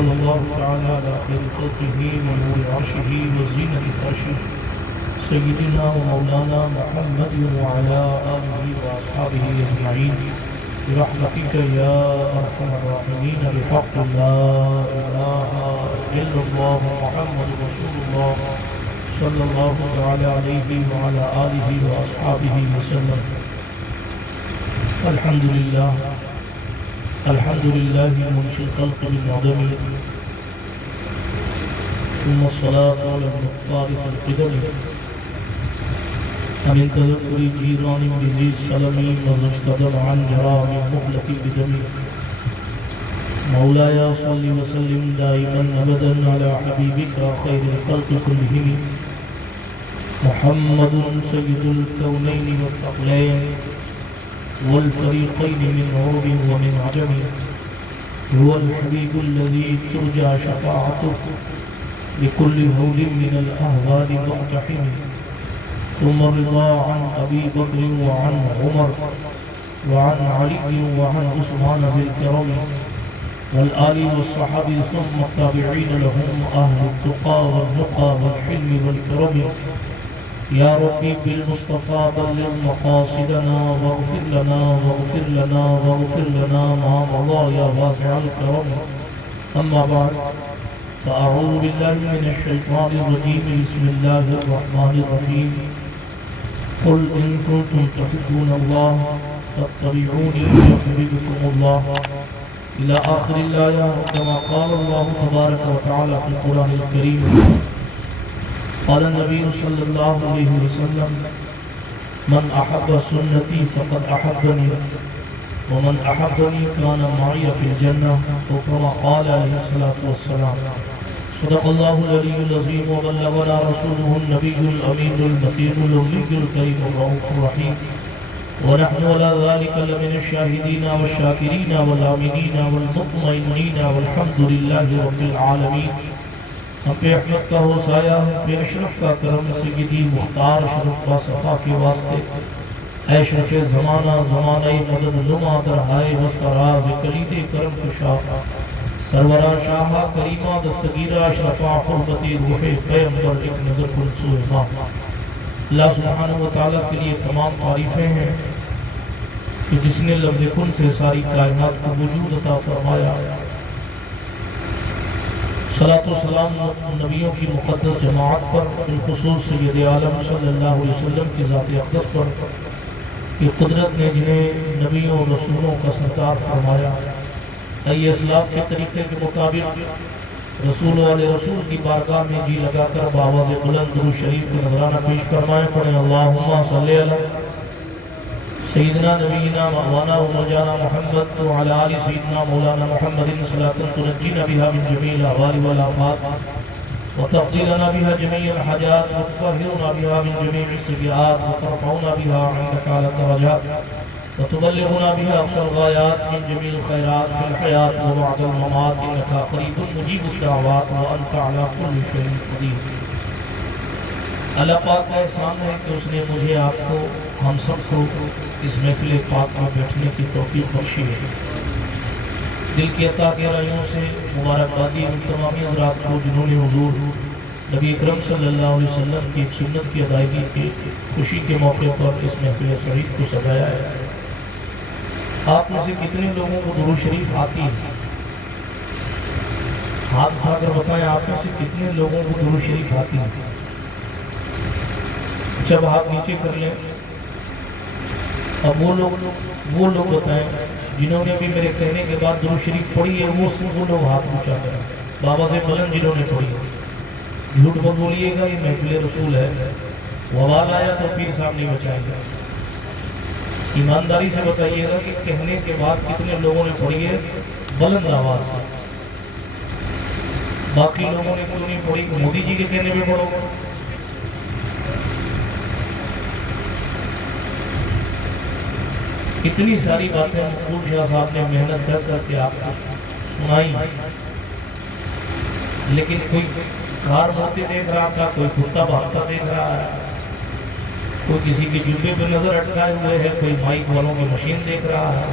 وصلى الله تعالى على خير خلقه ونور عرشه وزينة فرشه سيدنا ومولانا محمد وعلى آله وأصحابه أجمعين برحمتك يا أرحم الراحمين بحق لا إله إلا الله محمد رسول الله صلى الله تعالى عليه وعلى آله وأصحابه وسلم. الحمد لله منشئ الخلق بالعدم ثم الصلاة على المختار في القدم من تذكر جيران بذي السلم واشتدل عن جرام مهلة بدم. مولاي صل وسلم دائما أبدا على حبيبك خير الخلق كلهم محمد سيد الكونين والثقلين والفريقين من عرب ومن عجم. هو الحبيب الذي ترجى شفاعته لكل هول من الأهوال مقتحم. ثم الرضا عن أبي بكر وعن عمر وعن علي وعن عثمان ذي الكرم والآل والصحابة ثم التابعين لهم أهل التقى والنقى والحلم والكرم. يا ربي بالمصطفى بلغ مقاصدنا واغفر لنا واغفر لنا واغفر لنا ما مضى يا واسع الكرم. أما بعد فأعوذ بالله من الشيطان الرجيم. بسم الله الرحمن الرحيم. قل إن كنتم تحبون الله فاتبعوني يحببكم الله إلى آخر الآية كما قال الله تبارك وتعالى في القرآن الكريم. قال النبي صلى الله عليه وسلم من أحب سنتي فقد أحبني ومن أحبني كان معي في الجنة وكما قال عليه الصلاة والسلام. صدق الله العلي العظيم وبلغنا رسوله النبي الأمين المتين الأمي الكريم الرؤوف الرحيم. ونحن على ذلك لمن الشاهدين والشاكرين والآمنين والمطمئنين والحمد لله رب العالمين. ہم پہ احمد کا ہو سایہ، ہم پہ اشرف کا کرم سیدی مختار شرف کا صفا کے واسطے اے شرف زمانہ زمانہ مدد نما درہائے وستراز کلید کرم کشا سرورہ شاہا کریمہ دستگیرہ اشرفہ قربت روح پیغمبر ایک نظر کن سوئمہ. اللہ سبحانہ وتعالیٰ کے لیے تمام تعریفیں ہیں کہ جس نے لفظ کن سے ساری کائنات کو وجود عطا فرمایا. صلاۃ و سلام نبیوں کی مقدس جماعت پر، بالخصوص سید عالم صلی اللہ علیہ وسلم کی ذات اقدس پر کہ قدرت نے جنہیں نبیوں اور رسولوں کا سردار فرمایا. ای اسلاف کے طریقے کے مطابق رسول والے رسول کی بارگاہ میں جی لگا کر بآواز بلند درود شریف کو نذرانہ پیش فرمائیں. پڑھیں اللہم صلی علی سیدنا نبینا مولانا و مولانا محمد وعلى آل سیدنا مولانا محمد صلاة تنجینا بها من جميع الأهوال والآفات وتقضي لنا بها جميع الحاجات وتطهرنا بها من جميع السيئات وترفعنا بها عندك على الدرجات وتبلغنا بها أقصى الغايات من جميع الخيرات في الحياة وبعد الممات إنك قريب مجيب الدعوات وأنت على كل شيء قدير. اللہ پاک کا احسان ہے کہ اس نے مجھے آپ کو ہم سب کو اس محفل پاک میں بیٹھنے کی توفیق بخشی ہے. دل کی عطا گہرائیوں سے مبارکبادی ان تمامی حضرات کو جنہوں نے حضور نبی اکرم صلی اللہ علیہ وسلم کی سنت کی ادائیگی کی خوشی کے موقع پر اس محفل سعید کو سجایا ہے. آپ میں سے کتنے لوگوں کو درود شریف آتی ہے؟ ہاتھ اٹھا کر بتائیں آپ میں سے کتنے لوگوں کو درود شریف آتی ہے؟ جب ہاتھ نیچے کر لیں. اب وہ لوگ بتائیں جنہوں نے بھی میرے کہنے کے بعد درود شریف پڑھی ہے، وہ لوگ ہاتھ اونچا کریں. بابا سے بلند جنہوں نے پڑھی ہے. جھوٹ مت بولیے گا، یہ محفل رسول ہے. وبال آیا تو پیر صاحب نہیں بچائیں گے. ایمانداری سے بتائیے گا کہ کہنے کے بعد کتنے لوگوں نے پڑھی ہے بلند آواز سے. باقی لوگوں نے کیوں نہیں پڑھی؟ مودی جی کے کہنے میں پڑھو. اتنی ساری باتیں مقبول شاہ صاحب نے محنت کر کر کے آپ کو سنائی، لیکن کوئی کار موتے دیکھ رہا تھا، کوئی کتا بھاگتا دیکھ رہا ہے، کوئی کسی کے جوبے پہ نظر اٹکائے ہوئے ہے، کوئی مائک والوں کی مشین دیکھ رہا ہے.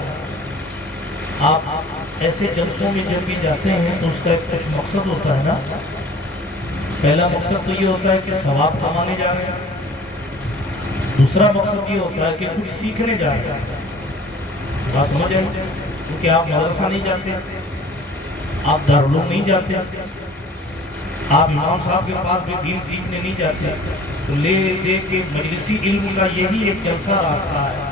آپ ایسے جلسوں میں جب بھی جاتے ہیں تو اس کا ایک کچھ مقصد ہوتا ہے نا. پہلا مقصد تو یہ ہوتا ہے کہ ثواب کمانے جا رہے ہیں. دوسرا مقصد یہ ہوتا ہے کہ کچھ سیکھنے جا رہے ہیں. بات سمجھ آئی؟ کیونکہ آپ مدرسہ نہیں جاتے, آپ دارالعلوم نہیں جاتے, آپ امام صاحب کے پاس بھی دین سیکھنے نہیں جاتے, تو لے دے کے مجلسی علم کا یہی ایک جلسہ راستہ ہے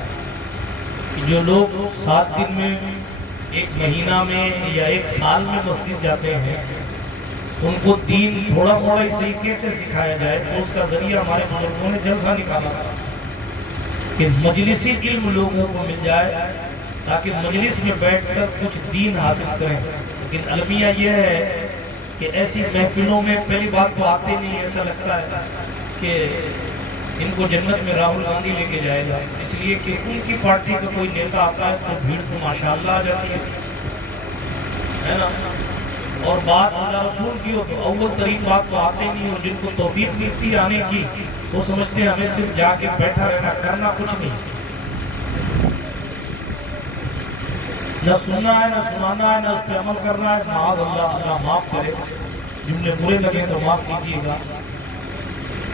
کہ جو لوگ 7 دن میں, 1 مہینہ میں یا 1 سال میں مسجد جاتے ہیں, ان کو دین تھوڑا موڑا ہی صحیح کیسے سکھایا جائے. تو اس کا ذریعہ ہمارے بزرگوں نے جلسہ نکالا کہ مجلسی علم لوگوں کو مل جائے تاکہ مجلس میں بیٹھ کر کچھ دین حاصل کریں. لیکن المیہ یہ ہے کہ ایسی محفلوں میں پہلی بات تو آتے نہیں, ایسا لگتا ہے کہ ان کو جنت میں راہل گاندھی لے کے جائے گا, اس لیے کہ ان کی پارٹی کا کوئی نیتا آتا ہے تو بھیڑ تو ماشاءاللہ آ جاتی ہے نا. اور بات اللہ رسول کی ہو تو اول ترین بات تو آتے نہیں, اور جن کو توفیق ملتی ہے آنے کی وہ سمجھتے ہیں ہمیں صرف جا کے بیٹھا رہنا, کرنا کچھ نہیں, نہ سننا ہے نہ سنانا ہے نہ اس پہ عمل کرنا ہے. معاذ اللہ, اللہ معاف کرے, جملے برے لگے تو معاف کیجیے گا.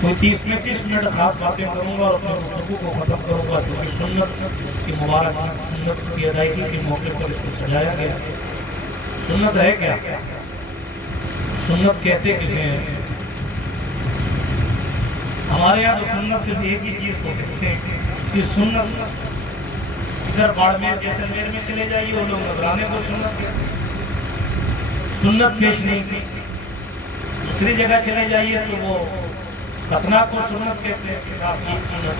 کوئی 30-35 منٹ خاص باتیں کروں گا اور اپنے گفتگو کو ختم کروں گا, چونکہ سنت کی مبارک سنت کی ادائیگی کے موقع پر اس کو سجایا گیا. سنت ہے کیا؟ سنت کہتے کسے ہیں؟ ہمارے یہاں تو سنت صرف ایک ہی چیز کو کہتے ہیں, اس کی سنت. ادھر باڑمیر جیسلمیر میں چلے جائیے وہ لوگ نذرانے کو سنت پیش نہیں کی. دوسری جگہ چلے جائیے تو وہ ختنہ کو سنت کہتے ہیں کہ صاحب یہ سنت,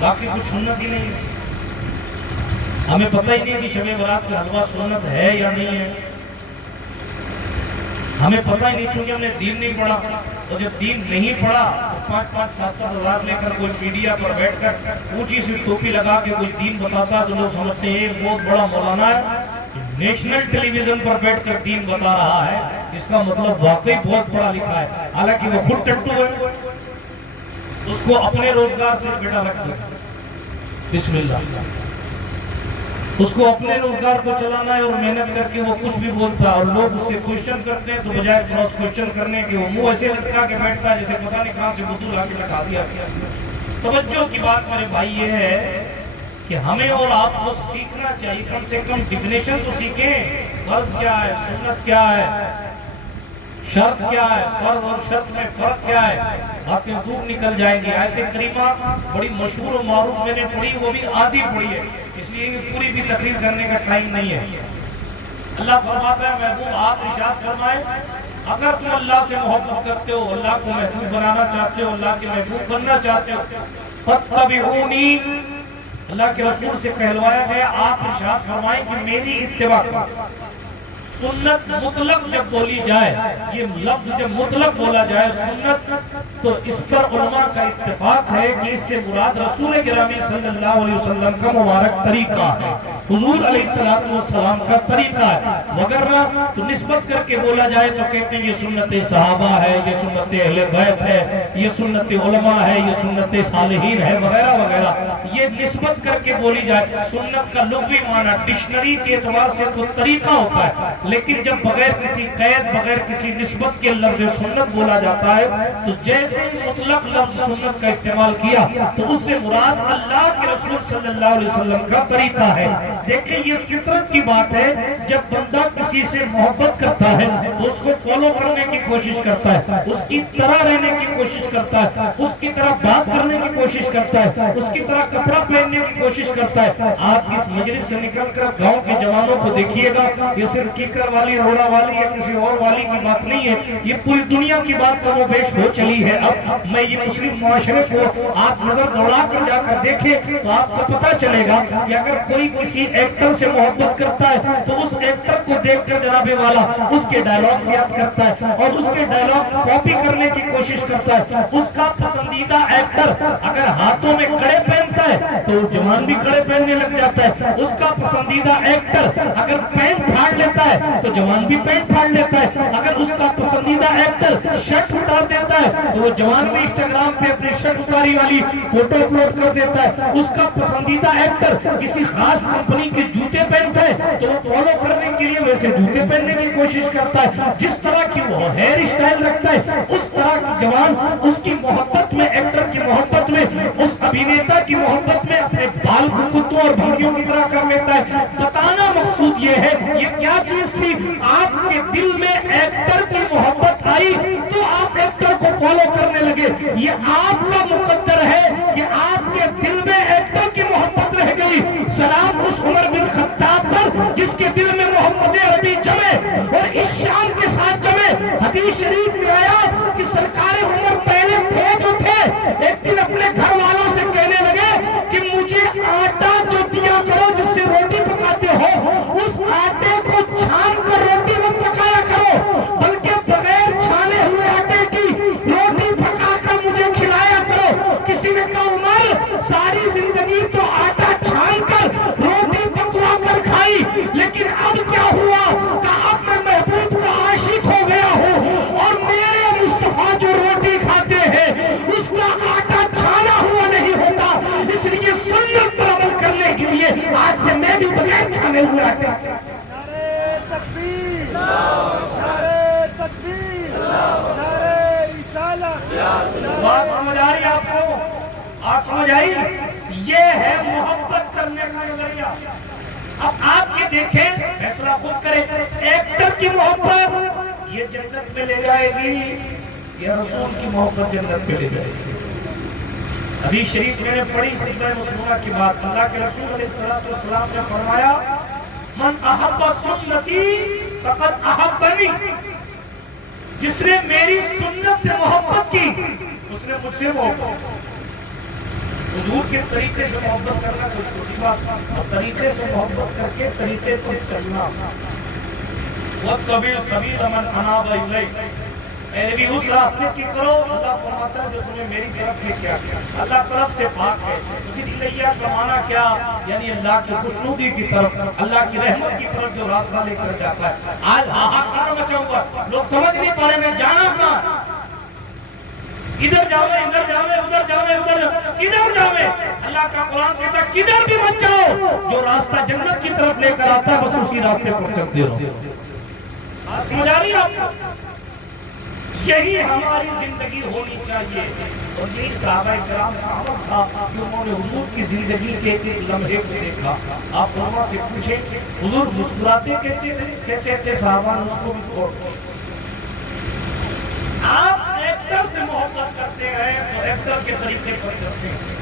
باقی کچھ سنت ہی نہیں ہے. ہمیں پتہ ہی نہیں کہ شب برات کا حلوہ سنت ہے یا نہیں ہے, ہمیں پتہ ہی نہیں, چونکہ ہم نے دین نہیں پڑھا. اور جب دین نہیں پڑھا تو 5-5, 7-7 ہزار لے کر کوئی میڈیا پر بیٹھ کر اونچی سی ٹوپی لگا کے کوئی دین بتاتا تو لوگ سمجھتے ہیں ایک بہت بڑا مولانا ہے, نیشنل ٹیلی ویژن پر بیٹھ کر دین بتا رہا ہے, اس کا مطلب واقعی بہت پڑھا لکھا ہے. حالانکہ وہ خود ٹٹو ہے, اس کو اپنے روزگار سے بیٹا رکھ دو. بسم اللہ, اس کو اپنے روزگار کو چلانا ہے اور محنت کر کے وہ کچھ بھی بولتا ہے, اور لوگ اس سے کوشچن کرتے ہیں تو بجائے کراس کوشچن کرنے کے وہ منہ ایسے لٹکا کے بیٹھتا ہے جیسے پتہ نہیں کہاں سے بدو لا کے لگا دیا. توجہ کی بات میرے بھائی یہ ہے کہ ہمیں اور آپ کو سیکھنا چاہیے, کم سے کم ڈیفینیشن تو سیکھیں. فرض کیا ہے, سنت کیا ہے, شرط کیا ہے, فرض اور شرط میں فرق کیا ہے, باتیں دور نکل جائیں گی. آیت کریمہ بڑی مشہور و معروف میں نے پڑھی, وہ بھی آدھی پڑھی ہے, اس لیے کہ پوری بھی تقریر کرنے کا ٹائم نہیں ہے. اللہ فرماتا ہے محبوب آپ ارشاد فرمائیں, اگر تم اللہ سے محبت کرتے ہو, اللہ کو محبوب بنانا چاہتے ہو, اللہ کے محبوب بننا چاہتے ہو, فاتبعونی, اللہ کے رسول سے کہلوایا گیا آپ ارشاد فرمائیں کہ میری اتباع کرو. سنت مطلق جب بولی جائے, یہ لفظ جب مطلق بولا جائے سنت, تو اس پر علماء کا اتفاق ہے کہ اس سے مراد رسول گرامی صلی اللہ علیہ وسلم کا مبارک طریقہ ہے, حضور علیہ السلام کا طریقہ ہے. وگرنہ تو نسبت کر کے بولا جائے تو کہتے ہیں یہ سنت صحابہ ہے, یہ سنت اہل بیت ہے, یہ سنت علماء ہے, یہ سنت صالحین ہے, وغیرہ وغیرہ. یہ نسبت کر کے بولی جائے. سنت کا لغوی معنی ڈکشنری کے اعتبار سے تو طریقہ ہوتا ہے, لیکن جب بغیر کسی قید, بغیر کسی نسبت کے لفظ سنت بولا جاتا ہے تو جیسے مطلق لفظ سنت کا استعمال کیا تو اس سے مراد اللہ کے رسول صلی اللہ علیہ وسلم کا طریقہ ہے. دیکھیں یہ فطرت کی بات ہے, جب بندہ کسی سے محبت کرتا ہے تو اس کو فالو کرنے کی کوشش کرتا ہے, اس کی طرح رہنے کی کوشش کرتا ہے, اس کی طرح بات کرنے کی کوشش کرتا ہے, اس کی طرح کپڑا پہننے کی کوشش کرتا ہے. آپ اس مجلس سے نکل کر گاؤں کے جوانوں کو دیکھیے گا, یہ صرف کیکر والی, روڑا والی یا کسی اور والی کی بات نہیں ہے, یہ پوری دنیا کی بات کم و بیش ہو چلی ہے. اب میں یہ مسلم معاشرے کو آپ نظر دوڑا کر جا کر دیکھیں تو آپ کو پتہ چلے گا کہ اگر کوئی کسی ایکٹر سے محبت کرتا ہے تو اس ایکٹر کو دیکھ کر جناب والا اس کے ڈائلاگ یاد کرتا ہے اور اس کے ڈائلاگ کاپی کرنے کی کوشش کرتا ہے. اس کا پسندیدہ ایکٹر اگر ہاتھوں میں کڑے پہنتا ہے تو جوان بھی کڑے پہننے لگ جاتا ہے. اس کا پسندیدہ ایکٹر اگر پینٹ پھاڑ لیتا ہے تو جوان بھی پینٹ پھاڑ لیتا ہے. اگر اس کا پسندیدہ ایکٹر شرٹ اتار دیتا ہے تو وہ جوان بھی انسٹاگرام پہ اپنی شرٹ اتاری والی فوٹو اپلوڈ کر دیتا ہے. اس کا پسندیدہ ایکٹر کسی خاص کمپنی کے جوتے پہنتا ہے تو وہ فالو کرنے کے لیے ویسے جوتے پہننے کی کوشش کرتا ہے. جس طرح کی وہ ہیئر اسٹائل رکھتا ہے اس طرح کی جوان اس کی محبت میں، ایکٹر کی محبت میں، اس ابھینیتا کی محبت میں اپنے بال کو کتوں اور بھنگیوں کی طرح کر لیتا ہے. بتانا مقصود یہ ہے یہ کیا چیز تھی. آپ کے دل میں ایکٹر کی محبت آئی تو آپ ایکٹر کو فالو کرنے لگے. یہ آپ کا مقدر ہے کہ آپ کے دل میں ایکٹر کی محبت رہ گئی. سلام اس عمر بن خطاب پر جس کے دل میں محمد عربی جمے اور اس شان کے ساتھ جمے. حدیث شریف میں آیا کہ سرکار عمر پہلے تھے جو تھے ایک دن اپنے گھر والوں سے کہنے لگے کہ مجھے آٹا جو دیا کرو جس سے روٹی پکاتے ہو اس آٹے کو چھان کر روٹی مت پکایا کرو بلکہ بغیر چھانے ہوئے آٹے کی روٹی پکا کر مجھے کھلایا کرو. کسی نے کہا عمر ساری زندگی تو آٹا چھان کر روٹی پکوا کر کھائی لیکن اب کیا ہوا کہ اب میں محبوب کا عاشق ہو گیا ہوں اور میرے مصطفیٰ جو روٹی کھاتے ہیں اس کا آٹا چھانا ہوا نہیں ہوتا. اس لیے سنت پر عمل کرنے کے لیے آج سے میں بھی بغیر چھانے ہوئے آٹے. نعرہ تکبیر، نعرہ تکبیر، نعرہ رسالت. بات سمجھ آ رہی آپ کو؟ آج سمجھ آئی؟ یہ ہے محبت کرنے کا نظریہ. اب آپ یہ دیکھیں، فیصلہ خود کریں. ایکٹر کی محبت یہ جنت میں لے جائے گی یا رسول کی محبت جنت میں لے جائے گی؟ حدیث شریف میں نے پڑھی خطبہ مسموعہ کی بات. اللہ کے رسول علیہ السلام نے فرمایا من احب سنتی فقد احبنی. جس نے میری سنت سے محبت کی اس نے مجھ سے محبت. حضور کے طریقے سے محبت کرنا کوئی چھوٹی بات اور طریقے سے محبت کر کے طریقے پر چلنا. وَاتَّبِعْ سَبِيلَ مَنْ أَنَابَ إِلَيَّ. بھی اس راستے کی کرو اللہ فرماتا ہے جو تمہیں میری طرف ہے. کیا اللہ طرف سے پاک ہے. اسی لیے کا معنی کیا یعنی اللہ کی خوشنودی کی طرف، اللہ کی رحمت کی طرف جو راستہ لے کر جاتا ہے. آج ہاہاکار مچا ہوا لوگ سمجھ نہیں پا رہے میں جانا کہاں. ادھر جاؤ ادھر جاؤ ادھر جاؤ ادھر کدھر جاؤ. اللہ کا قرآن کہتا ہے کدھر بھی مت جاؤ، جو راستہ جنت کی طرف لے کر آتا ہے بس اسی راستے پر چلتے رہو. سمجھ آ رہی ہے آپ کو؟ یہی ہماری زندگی ہونی چاہیے. اور یہی صحابہ کرام کا عمل تھا کہ انہوں نے حضور کی زندگی کے ایک لمحے کو دیکھا. آپ علماء سے پوچھیں حضور مسکراتے کہتے تھے کیسے اچھے صحابہ نے اس کو بھی کوٹ کیا. آپ ایکٹر سے محبت کرتے ہیں تو ایکٹر کے طریقے پر چلتے ہیں.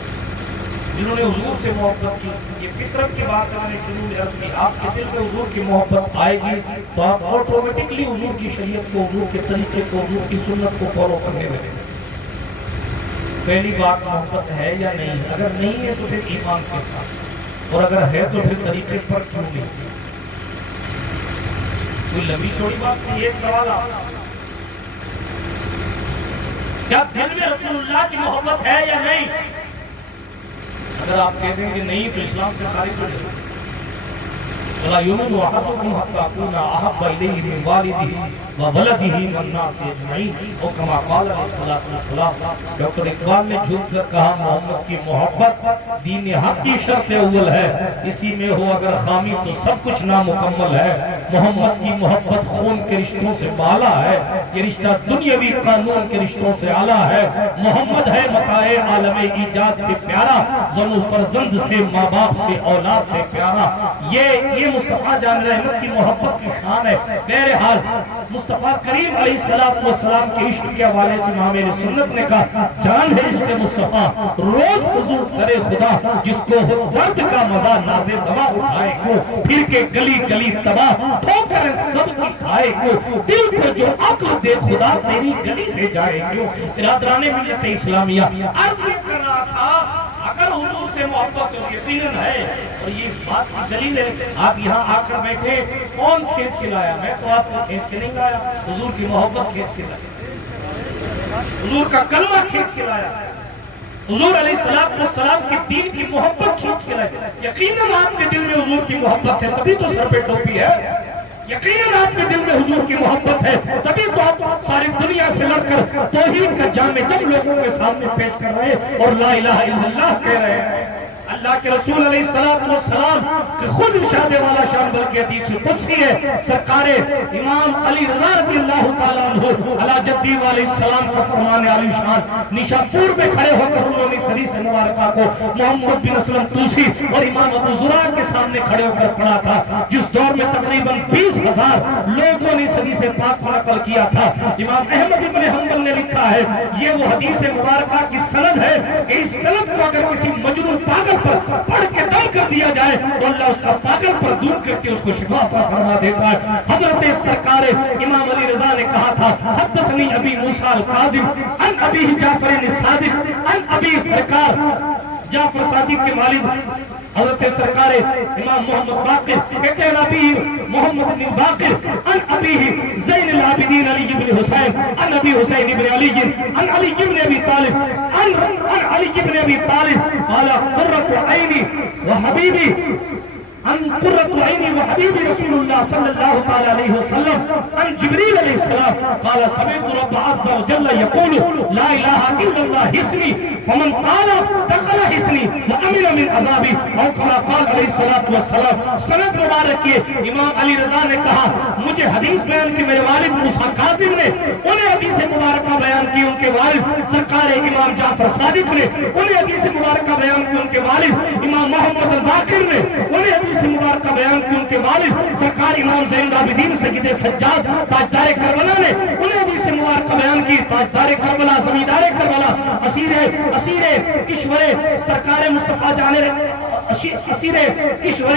جنہوں نے حضور سے محبت کی یہ فطرت کی بات ہے. میں نے شروع میں عرض کی آپ کے دل میں حضور کی محبت آئے گی تو آپ آٹومیٹکلی حضور کی شریعت کو، حضور کے طریقے کو، حضور کی سنت کو فالو کرنے لگے. پہلی بات محبت ہے یا نہیں؟ اگر نہیں ہے تو پھر ایمان کے ساتھ، اور اگر ہے تو پھر طریقے پر کیوں نہیں؟ کوئی لمبی چوڑی بات نہیں. ایک سوال آپ کیا دل میں رسول اللہ کی محبت ہے یا نہیں؟ اگر آپ کہتے ہیں کہ نہیں تو اسلام سے خارج ہو جائے. وَلَا يُؤْمِنُ أَحَدُكُمْ حَتَّىٰ أَكُونَ أَحَبَّ إِلَيْهِ مِنْ وَالِدِهِ وَوَلَدِهِ وَالنَّاسِ أَجْمَعِينَ. اور کما قال علیہ الصلوۃ والسلام. ڈاکٹر اقبال نے جھوٹ کر کہا محمد کی محبت دین حق کی شرط اول ہے. اسی میں ہو اگر خامی تو سب کچھ نامکمل ہے. محمد کی محبت خون کے رشتوں سے بالا ہے. یہ رشتہ دنیاوی قانون کے رشتوں سے اعلیٰ ہے. محمد ہے متاع عالم ایجاد سے پیارا، زن و فرزند سے، ماں باپ سے، اولاد سے پیارا. یہ مصطفیٰ جان رحمت کی محبت کی شان ہے. بہرحال مصطفیٰ کریم علیہ السلام کے عشق کے حوالے سے امام اہل سنت نے کہا جان ہے عشق مصطفیٰ روز حضور کرے خدا، جس کو ہو درد کا مزہ ناز دوا اٹھائے کو، پھر کے گلی گلی تباہ ٹھوکر سب کی کھائے کو، دل کو جو عقل دے خدا تیری گلی سے جائے کیوں. برادران ملت اسلامیہ عرض میں کر رہا تھا اگر حضور سے محبت یقیناً ہے اور یہ اس بات کی دلیل ہے. آپ یہاں آ کر بیٹھے کون کھینچ کے لایا؟ میں تو آپ کو کھینچ کے نہیں لایا، حضور کی محبت کھینچ کے لایا، حضور کا کلمہ کھینچ کے لایا. حضور علیہ السلام کے دین کی محبت کھینچ کے لائے. یقیناً آپ کے دل میں حضور کی محبت ہے تبھی تو سر پہ ٹوپی ہے. یقیناً آپ کے دل میں حضور کی محبت ہے تبھی تو آپ ساری دنیا سے لڑ کر توحید کا جام جب لوگوں کے سامنے پیش کر رہے ہیں اور لا الہ الا اللہ کہہ رہے ہیں. اللہ کے رسول علیہ السلام کہ خود ارشاد والا شان بلکہ حدیث قدسی ہے. سرکار امام علی رضا رضی اللہ تعالیٰ عنہ علی جدی علیہ السلام کا فرمان علی شان نیشاپور میں کھڑے ہو کر انہوں نے حدیث مبارکہ کو محمد بن اسلم توسی اور امام ابو زرع کے سامنے کھڑے ہو کر پڑھا تھا. جس دور میں تقریباً 20,000 لوگوں نے اس حدیث پاک کو نقل کیا تھا. امام احمد بن حنبل نے لکھا ہے یہ وہ حدیث مبارکہ کی سند ہے کہ اس سند کو اگر کسی مجنون پاگل پر پڑھ کے دم کر دیا جائے تو اللہ اس کا پاگل پر دور کر کے اس کو شفا عطا فرما دیتا ہے. حضرت سرکار امام علی رضا نے کہا تھا حدثنی ابی موسیٰ القاظم عن ابی جعفر الصادق عن ابی سرکار جعفر صادق کے والد حضرت سرکار امام محمد باقر کہتے ہیں ابی محمد بن باقر عن ابی زین العابدین علی بن حسین عن ابی حسین بن علی عن علی بن ابی طالب عن علی بن ابی طالب قال قرۃ عینی وحبیبی عن قرۃ عینی وحبیبی رسول اللہ صلی اللہ تعالی علیہ وسلم عن جبریل علیہ السلام قال سمعت رب عز وجل یقول لا الہ الا اللہ اسمی فمن قال دخل حسنی وامن من عذابی او کما قال علیہ السلام. سند مبارک یہ امام علی رضا نے کہا مجھے حدیث بیان کی میرے والد موسیٰ کاظم نے انہیں حدیث مبارکہ بیان کی ان کے والد سرکار امام جعفر صادق نے انہیں حدیث مبارکہ بیان کی ان کے والد امام محمد الباقر نے انہیں حدیث مبارکہ بیان کی ان کے والد سرکار امام زین العابدین سید سجاد تاجدار کربلا نے انہیں حدیث مبارکہ بیان کی تاجدار کربلا زمیندار کربلا اسیر کشور سرکار مصطفیٰ جانے اسیر کشور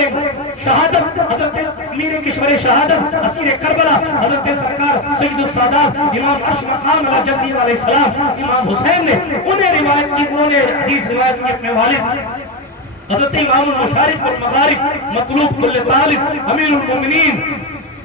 شہادت حضرت امیر کشور شہادت اسیر کربلا حضرت سرکار سید السادات امام عرش مقام علی جدی علیہ السلام امام حسین نے انہیں روایت کی انہوں نے حدیث روایت کی اپنے والد حضرت امام المشارق والمغارب مطلوب کل طالب امیر المومنین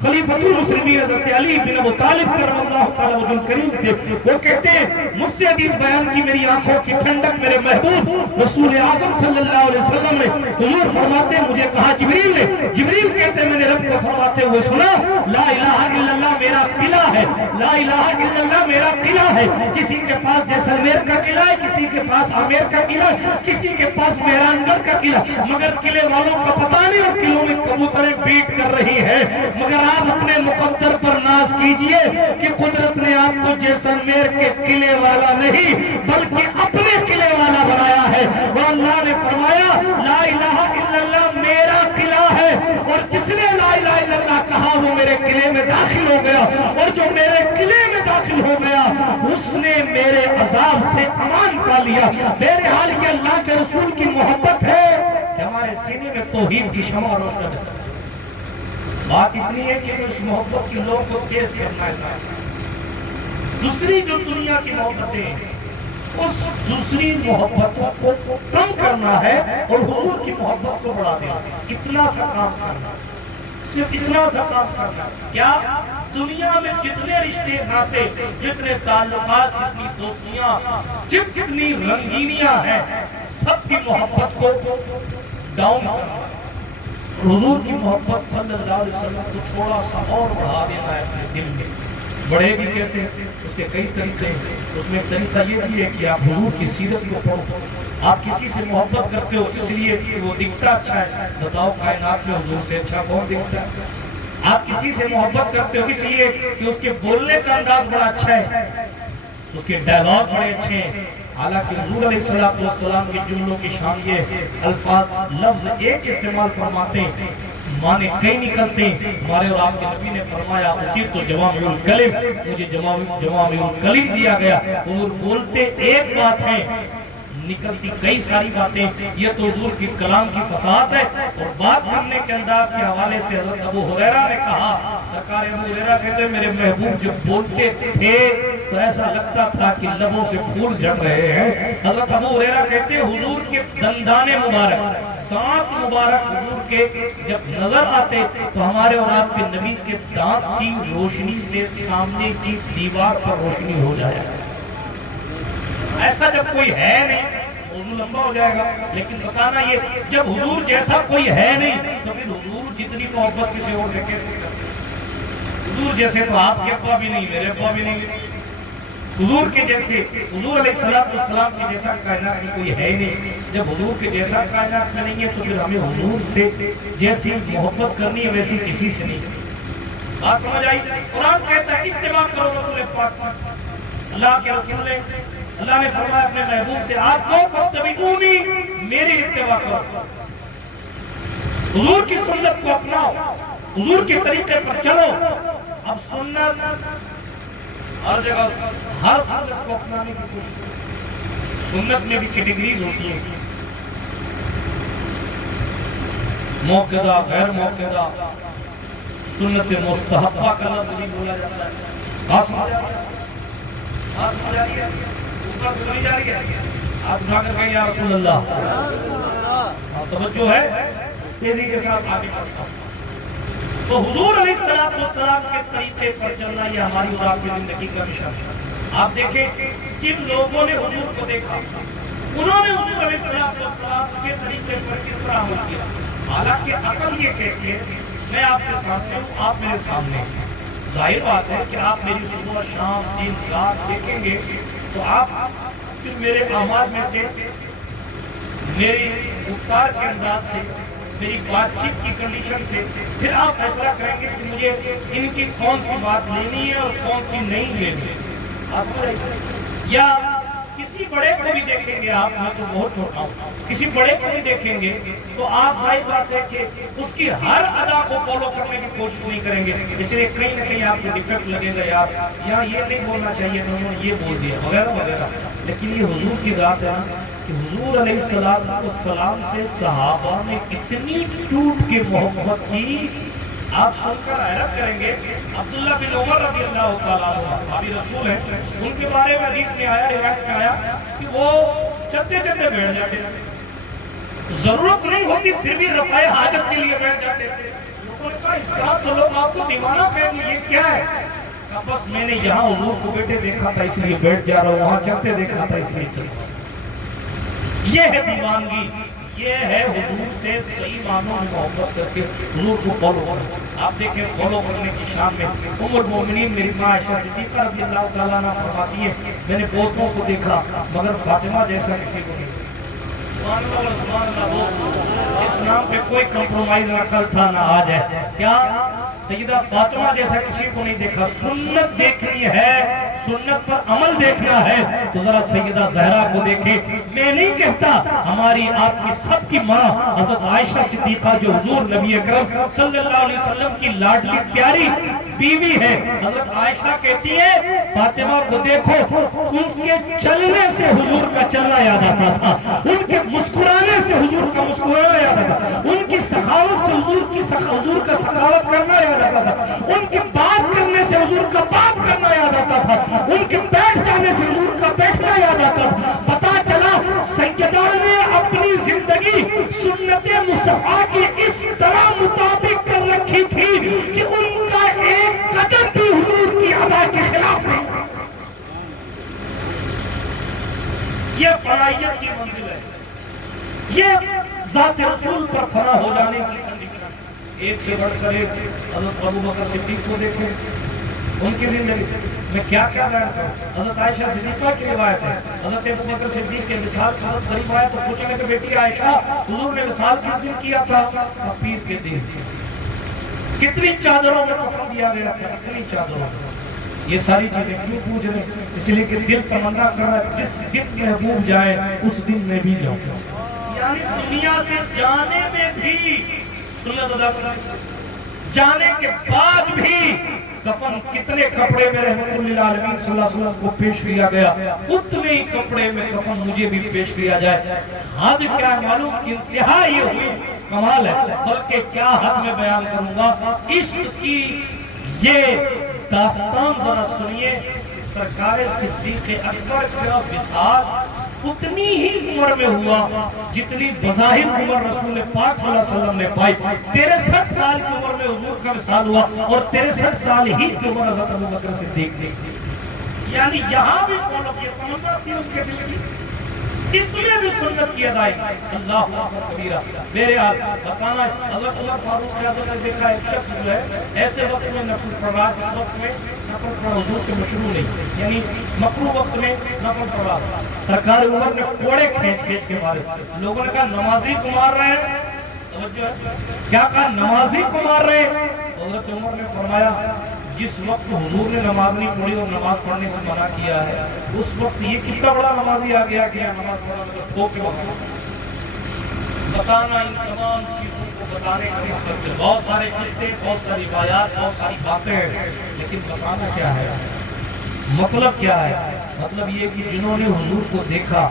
خلیفۃ المسلمین حضرت علی بن ابو طالب کرم اللہ تعالی وجہ کریم سے وہ کہتے ہیں مجھ سے حدیث بیان کی میری آنکھوں کی ٹھنڈک میرے محبوب رسول اعظم صلی اللہ علیہ وسلم نے. حضور فرماتے ہیں مجھے کہا جبریل نے. جبریل کہتے ہیں میں نے رب کو فرماتے ہوئے سنا لا الہ الا اللہ میرا قلعہ ہے. لا الہ الا اللہ میرا قلعہ ہے. کسی کے پاس جیسلمیر کا قلعہ ہے, کسی کے پاس آمیر کا قلعہ ہے, کسی کے پاس مہران گڑھ کا قلعہ, مگر قلعے والوں کا پتہ نہیں اور قلعوں میں کبوتریں بیٹ کر رہی ہیں. مگر آپ اپنے مقدر پر ناز کیجئے کہ قدرت نے آپ کو جیسلمیر کے قلعے والا نہیں بلکہ اپنے قلعے والا بنایا ہے. اور اللہ نے فرمایا لا الہ الا اللہ میرا قلعہ ہے اور جس نے لا الہ الا اللہ کہا وہ میرے قلعے میں داخل ہو گیا اور جو میرے قلعے میں داخل ہو گیا اس نے میرے عذاب سے امان پا لیا. میرے حال یہ اللہ کے رسول کی محبت ہے کہ ہمارے سینے میں توحید کی شمع روشن ہے. بات اتنی ہے کہ اس محبت کی لوگ کو تیز کرنا ہے. دوسری جو دنیا کی محبتیں اس دوسری محبتوں کو کم کرنا ہے اور حضور کی محبت کو بڑھا دینا. اتنا سا کام کرنا, صرف اتنا سا کام کرنا. کیا دنیا میں جتنے رشتے ناتے, جتنے تعلقات, جتنی دوستیاں, جتنی رنگینیاں ہیں, سب کی محبت کو ڈاؤن کرنا. حضور کی محبت صلی اللہ علیہ وسلم کو تھوڑا سا اور بڑھا دینا ہے اپنے دل میں. بڑھے گی کیسے؟ اس کے کئی طریقے ہیں. اس میں ایک طریقہ یہ بھی ہے کہ آپ حضور کی سیرت کو پڑھو. آپ کسی سے محبت کرتے ہو اس لیے کہ وہ دکھتا اچھا ہے. بتاؤ کائنات میں حضور سے اچھا کون دکھتا ہے؟ آپ کسی سے محبت کرتے ہو اس لیے کہ اس کے بولنے کا انداز بڑا اچھا ہے, اس کے ڈائلاگ بڑے اچھے ہیں. حالانکہ حضور علیہ السلام کے جملوں کی شان یہ الفاظ لفظ ایک استعمال فرماتے ہیں معنی کئی نکلتے ہیں. ہمارے اور آپ کے نبی نے فرمایا اجیب تو جوامع الکلم, مجھے جوامع الکلم دیا گیا. حضور بولتے ایک بات ہے نکلتی کئی ساری باتیں. یہ تو حضور کی کلام کی فصاحت ہے. اور بات کرنے کے انداز کے حوالے سے حضرت ابو ہریرہ نے کہا, سرکار ابو ہریرہ کہتے ہیں میرے محبوب جب بولتے تھے تو ایسا لگتا تھا کہ لبوں سے پھول جھڑ رہے ہیں. حضرت ابو ہریرہ کہتے ہیں حضور کے دندان مبارک, دانت مبارک حضور کے جب نظر آتے تو ہمارے اور آپ کے نبی کے دانت کی روشنی سے سامنے کی دیوار پر روشنی ہو جائے. ایسا جب کوئی ہے نہیں لمبا ہو جائے گا، لیکن بتانا یہ جب حضور جیسا کوئی ہے نہیں تو پھر حضور جتنی محبت کسی اور سے کیسے کر سکتے؟ حضور جیسے تو آپ کے ابا بھی نہیں، میرے ابا بھی نہیں، حضور کے جیسے، حضور علیہ السلام کے جیسا کائنات میں کوئی ہے ہی نہیں۔ جب حضور کے جیسا کائنات میں نہیں ہے تو پھر ہمیں حضور سے جیسی محبت کرنی ہے ویسی کسی سے نہیں۔ بات سمجھ آئی؟ قرآن کہتا ہے اتباع کرو رسول پاک، اللہ کے رسول نے، اللہ نے فرمایا اپنے محبوب سے آپ کو فاتبعونی، میری اتباع کرو، حضور کی سنت کو اپناؤ، حضور کے طریقے پر چلو۔ اب سنت ہر جگہ، ہر سنت کو اپنانے کی کوشش کرو۔ سنت میں بھی کیٹیگریز ہوتی ہیں، موقعہ، غیر موقعہ، سنت مستحبہ کا لفظ بھی بولا جاتا ہے۔ بات سمجھ آ رہی ہے؟ اوپر سے نہیں جا رہی ہے؟ آپ اٹھا کر کہیں یا رسول اللہ، توجہ ہے، تیزی کے ساتھ آگے بڑھتا ہوں۔ تو حضور علیہ السلام کے طریقے پر چلنا یہ ہماری اور آپ کی زندگی کا مشن ہے۔ آپ دیکھیں جن لوگوں نے حضور کو دیکھا انہوں نے حضور علیہ السلام کے طریقے پر کس طرح عمل کیا۔ حالانکہ عقل یہ کہتی ہے میں آپ کے سامنے ہوں، آپ میرے سامنے ہیں، ظاہر بات ہے کہ آپ میری صبح شام دن رات دیکھیں گے تو آپ پھر میرے اعمال میں سے، میری گفتار کے انداز سے، میری بات چیت کی کنڈیشن سے پھر آپ فیصلہ کریں گے کہ مجھے ان کی کون سی بات لینی ہے اور کون سی نہیں لینی ہے۔ یا کسی بڑے کو بھی دیکھیں گے آپ، میں تو بہت چھوٹا ہوں، کسی بڑے کو بھی دیکھیں گے تو آپ ظاہر بات ہے کہ اس کی ہر ادا کو فالو کرنے کی کوشش نہیں کریں گے، اس لیے کہیں نہ کہیں آپ کو ڈیفیکٹ لگے گا، یار یہاں یہ نہیں بولنا چاہیے تھا، انہوں نے یہ بول دیا وغیرہ وغیرہ۔ لیکن یہ حضور کی ذات ہے کہ حضور علیہ السلام سے صحابہ نے اتنی ٹوٹ کے محبت کی، آپ سن کر حیرت کریں گے۔ عبداللہ بن عمر رضی اللہ تعالیٰ عنہ صحابی رسول ہیں، ان کے بارے میں حدیث میں آیا، روایت میں آیا کہ وہ چلتے چلتے بیٹھ جاتے تھے، ضرورت نہیں ہوتی پھر بھی رفع حاجت کے لیے بیٹھ جاتے تھے۔ لوگوں نے کہا اس طرح تو لوگ آپ کو دیوانہ کہیں گے، یہ کیا ہے؟ کہا بس میں نے یہاں حضور کو بیٹھے دیکھا تھا اس لیے بیٹھ جا رہا ہوں، وہاں چلتے دیکھا تھا اس لیے چل رہا ہوں۔ یہ ہے دیوانگی، یہ ہے حضور سے صحیح معنوں میں محبت کر کے حضور کو فالو کرنا۔ آپ دیکھیں فالو کرنے کی شان میں ام المومنین میری ماں عائشہ صدیقہ رضی اللہ تعالیٰ عنہ فرماتی ہے میں نے بہتوں کو دیکھا مگر فاطمہ جیسا کسی کو نہیں۔ سبحان اللہ سبحان اللہ، اس نام پہ کوئی کمپرومائز نہ کل تھا نہ آج ہے۔ کیا سیدہ فاطمہ جیسا کسی کو نہیں دیکھا۔ سنت دیکھنی ہے، سنت پر عمل دیکھنا ہے تو ذرا سیدہ زہرا کو دیکھیں۔ میں نہیں کہتا، ہماری آپ کی سب کی ماں حضرت عائشہ صدیقہ جو حضور نبی اکرم صلی اللہ علیہ وسلم کی لاڈلی پیاری بیوی ہے، حضرت عائشہ کہتی ہے فاطمہ کو دیکھو، ان کے چلنے سے حضور کا چلنا یاد آتا تھا، ان کے مسکرانے سے حضور کا مسکرانا یاد آتا تھا، ان کی سخاوت سے حضور کا سخاوت کرنا یاد آتا تھا، ان کے بات کرنے سے حضور کا بات کرنا یاد آتا تھا، ان کے بیٹھ جانے سے حضور کا بیٹھنا یاد آتا تھا۔ پتا چلا سیدہ نے اپنی زندگی سنت مصطفیٰ کی اس طرح مطابق کر رکھی تھی کہ ان کا ایک قدم بھی حضور کی ادا کے خلاف نہیں۔ یہ فنائیت کی منزل ہے، یہ ذات رسول پر فنا ہو جانے کی کنڈیشن۔ ایک سے بڑھ کر ایک حضرت ابوبکر صدیق کو دیکھیں، ان کی زندگی میں کیا کیا بیان کروں۔ حضرت عائشہ صدیقہ کی روایت ہے، حضرت ابوبکر صدیق کے وصال کا وقت قریب آیا تو پوچھنے کہ بیٹی عائشہ حضور نے وصال کس دن کیا تھا؟ پیر کے دن۔ کتنی چادروں میں کفن دیا گیا تھا، کتنی چادروں میں۔ یہ ساری چیزیں کیوں پوچھ رہے ہیں؟ اس لیے کہ دل تمنا کر رہا ہے جس دن محبوب جائے اس دن میں بھی جاؤں، یعنی دنیا سے جانے میں بھی سنت ادا کرنا، جانے کے بعد بھی کفن کتنے کپڑے میں رحمت للعالمین صلی اللہ علیہ وسلم کو پیش کیا گیا، اتنے ہی کپڑے میں کفن مجھے بھی پیش کیا جائے۔ حد کیا ہے معلوم؟ انتہا یہ ہوئی، کمال ہے، بلکہ کیا حد میں بیان کروں گا۔ عشق کی یہ داستان ذرا سنیے، سرکار صدیق اکبر کا وصال اتنی ہی عمر میں ہوا جتنی بظاہر عمر رسول پاک صلی اللہ علیہ وسلم نے پائی۔ 63 سال کی عمر میں حضور کا وصال ہوا اور 63 سال ہی کی عمر حضرت ابوبکر صدیق نے، یعنی یہاں بھی فالو کیا، تمنا تھی ان کے دل کی۔ اس میں بھی سنت کی ادائیگی اللہ اکبر کبیرہ. میرے بتانا حضرت عمر فاروق اعظم نے دیکھا ایک شخص جو ہے ایسے وقت میں نفل پڑھ رہا جس وقت میں نفل پڑھنا حضور سے مشروع نہیں، یعنی مکروہ وقت میں نفل پڑھ رہا. سرکار عمر نے کوڑے کھینچ کے مارے. لوگوں نے کہا نمازی کو مار رہے ہیں، کیا کہا نمازی کو مار رہے ہیں. حضرت عمر نے فرمایا جس وقت حضور نے نماز نہیں پڑھی اور نماز پڑھنے سے منع کیا ہے اس وقت یہ کتنا بڑا نمازی آ گیا کہ نماز پڑھنا مطلب ٹھوک کے وقت بتانا. ان تمام چیزوں کو بتانے کا مقصد بہت سارے قصے، بہت ساری روایات، بہت ساری باتیں ہیں، لیکن بتانا کیا ہے، مطلب کیا ہے؟ مطلب یہ کہ جنہوں نے حضور کو دیکھا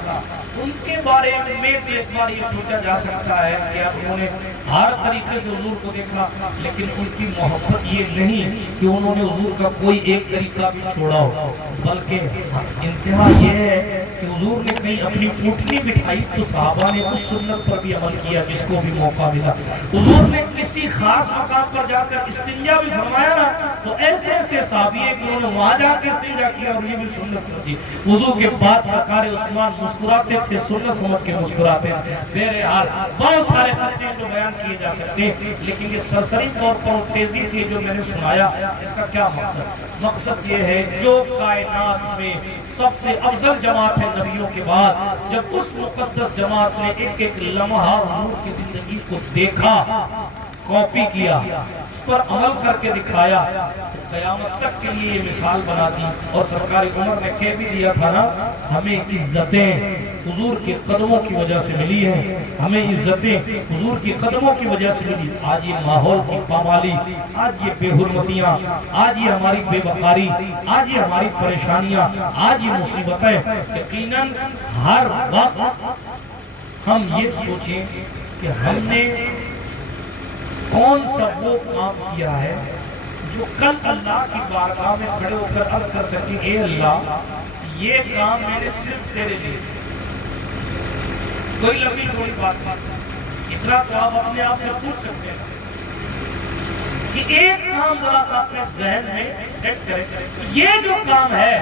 ان کے بارے میں بھی ایک بار یہ سوچا جا سکتا ہے کہ اب انہوں نے ہر طریقے سے حضور کو دیکھا، لیکن ان کی محبت یہ نہیں کہ انہوں نے حضور کا کوئی ایک طریقہ بھی چھوڑا ہو، بلکہ انتہا یہ ہے کہ حضور نے کہیں اپنی اونٹنی بٹھائی تو صحابہ نے اس سنت پر بھی عمل کیا جس کو بھی موقع ملا. حضور نے کسی خاص مقام پر جا کر استنجا بھی فرمایا نا تو ایسے ایسے صحابی ہیں کہ انہوں نے وہاں جا کے استنجا کیا اور یہ بھی سنت سمجھی. وضو کے بعد سرکار عثمان مسکراتے تھے، سنت سمجھ کے مسکراتے ہیں. بہرحال بہت سارے قصے جو بیان کیے جا سکتے ہیں، لیکن یہ سرسری طور پر تیزی سے جو میں نے سنایا اس کا کیا مقصد یہ ہے جو کائنات میں سب سے افضل جماعت ہے نبیوں کے بعد، جب اس مقدس جماعت نے ایک ایک لمحہ حضور کی زندگی کو دیکھا، کاپی کیا، اس پر عمل کر کے دکھایا، قیامت تک کے لیے یہ مثال بنا دی. اور سرکار عمر نے کہہ بھی دیا تھا نا ہمیں عزتیں حضور کے قدموں کی وجہ سے ملی ہیں، ہمیں عزتیں حضور کی قدموں کی وجہ سے ملی. آج یہ ماحول کی پامالی، آج یہ بے حرمتیاں، آج یہ ہماری بے وقاری، آج یہ ہماری پریشانیاں، آج یہ مصیبتیں، یقیناً ہر وقت ہم یہ سوچیں کہ ہم نے کون سا وہ کام کیا ہے جو کل اللہ کی بارگاہ میں کھڑے ہو کر عرض کر سکیں اے اللہ یہ کام میں نے صرف تیرے لیے. کوئی لمبی چوڑی بات اتنا تو آپ اپنے آپ سے پوچھ سکتے ہیں کہ ایک کام ذرا سا اپنے ذہن میں سیٹ کریں، یہ جو کام ہے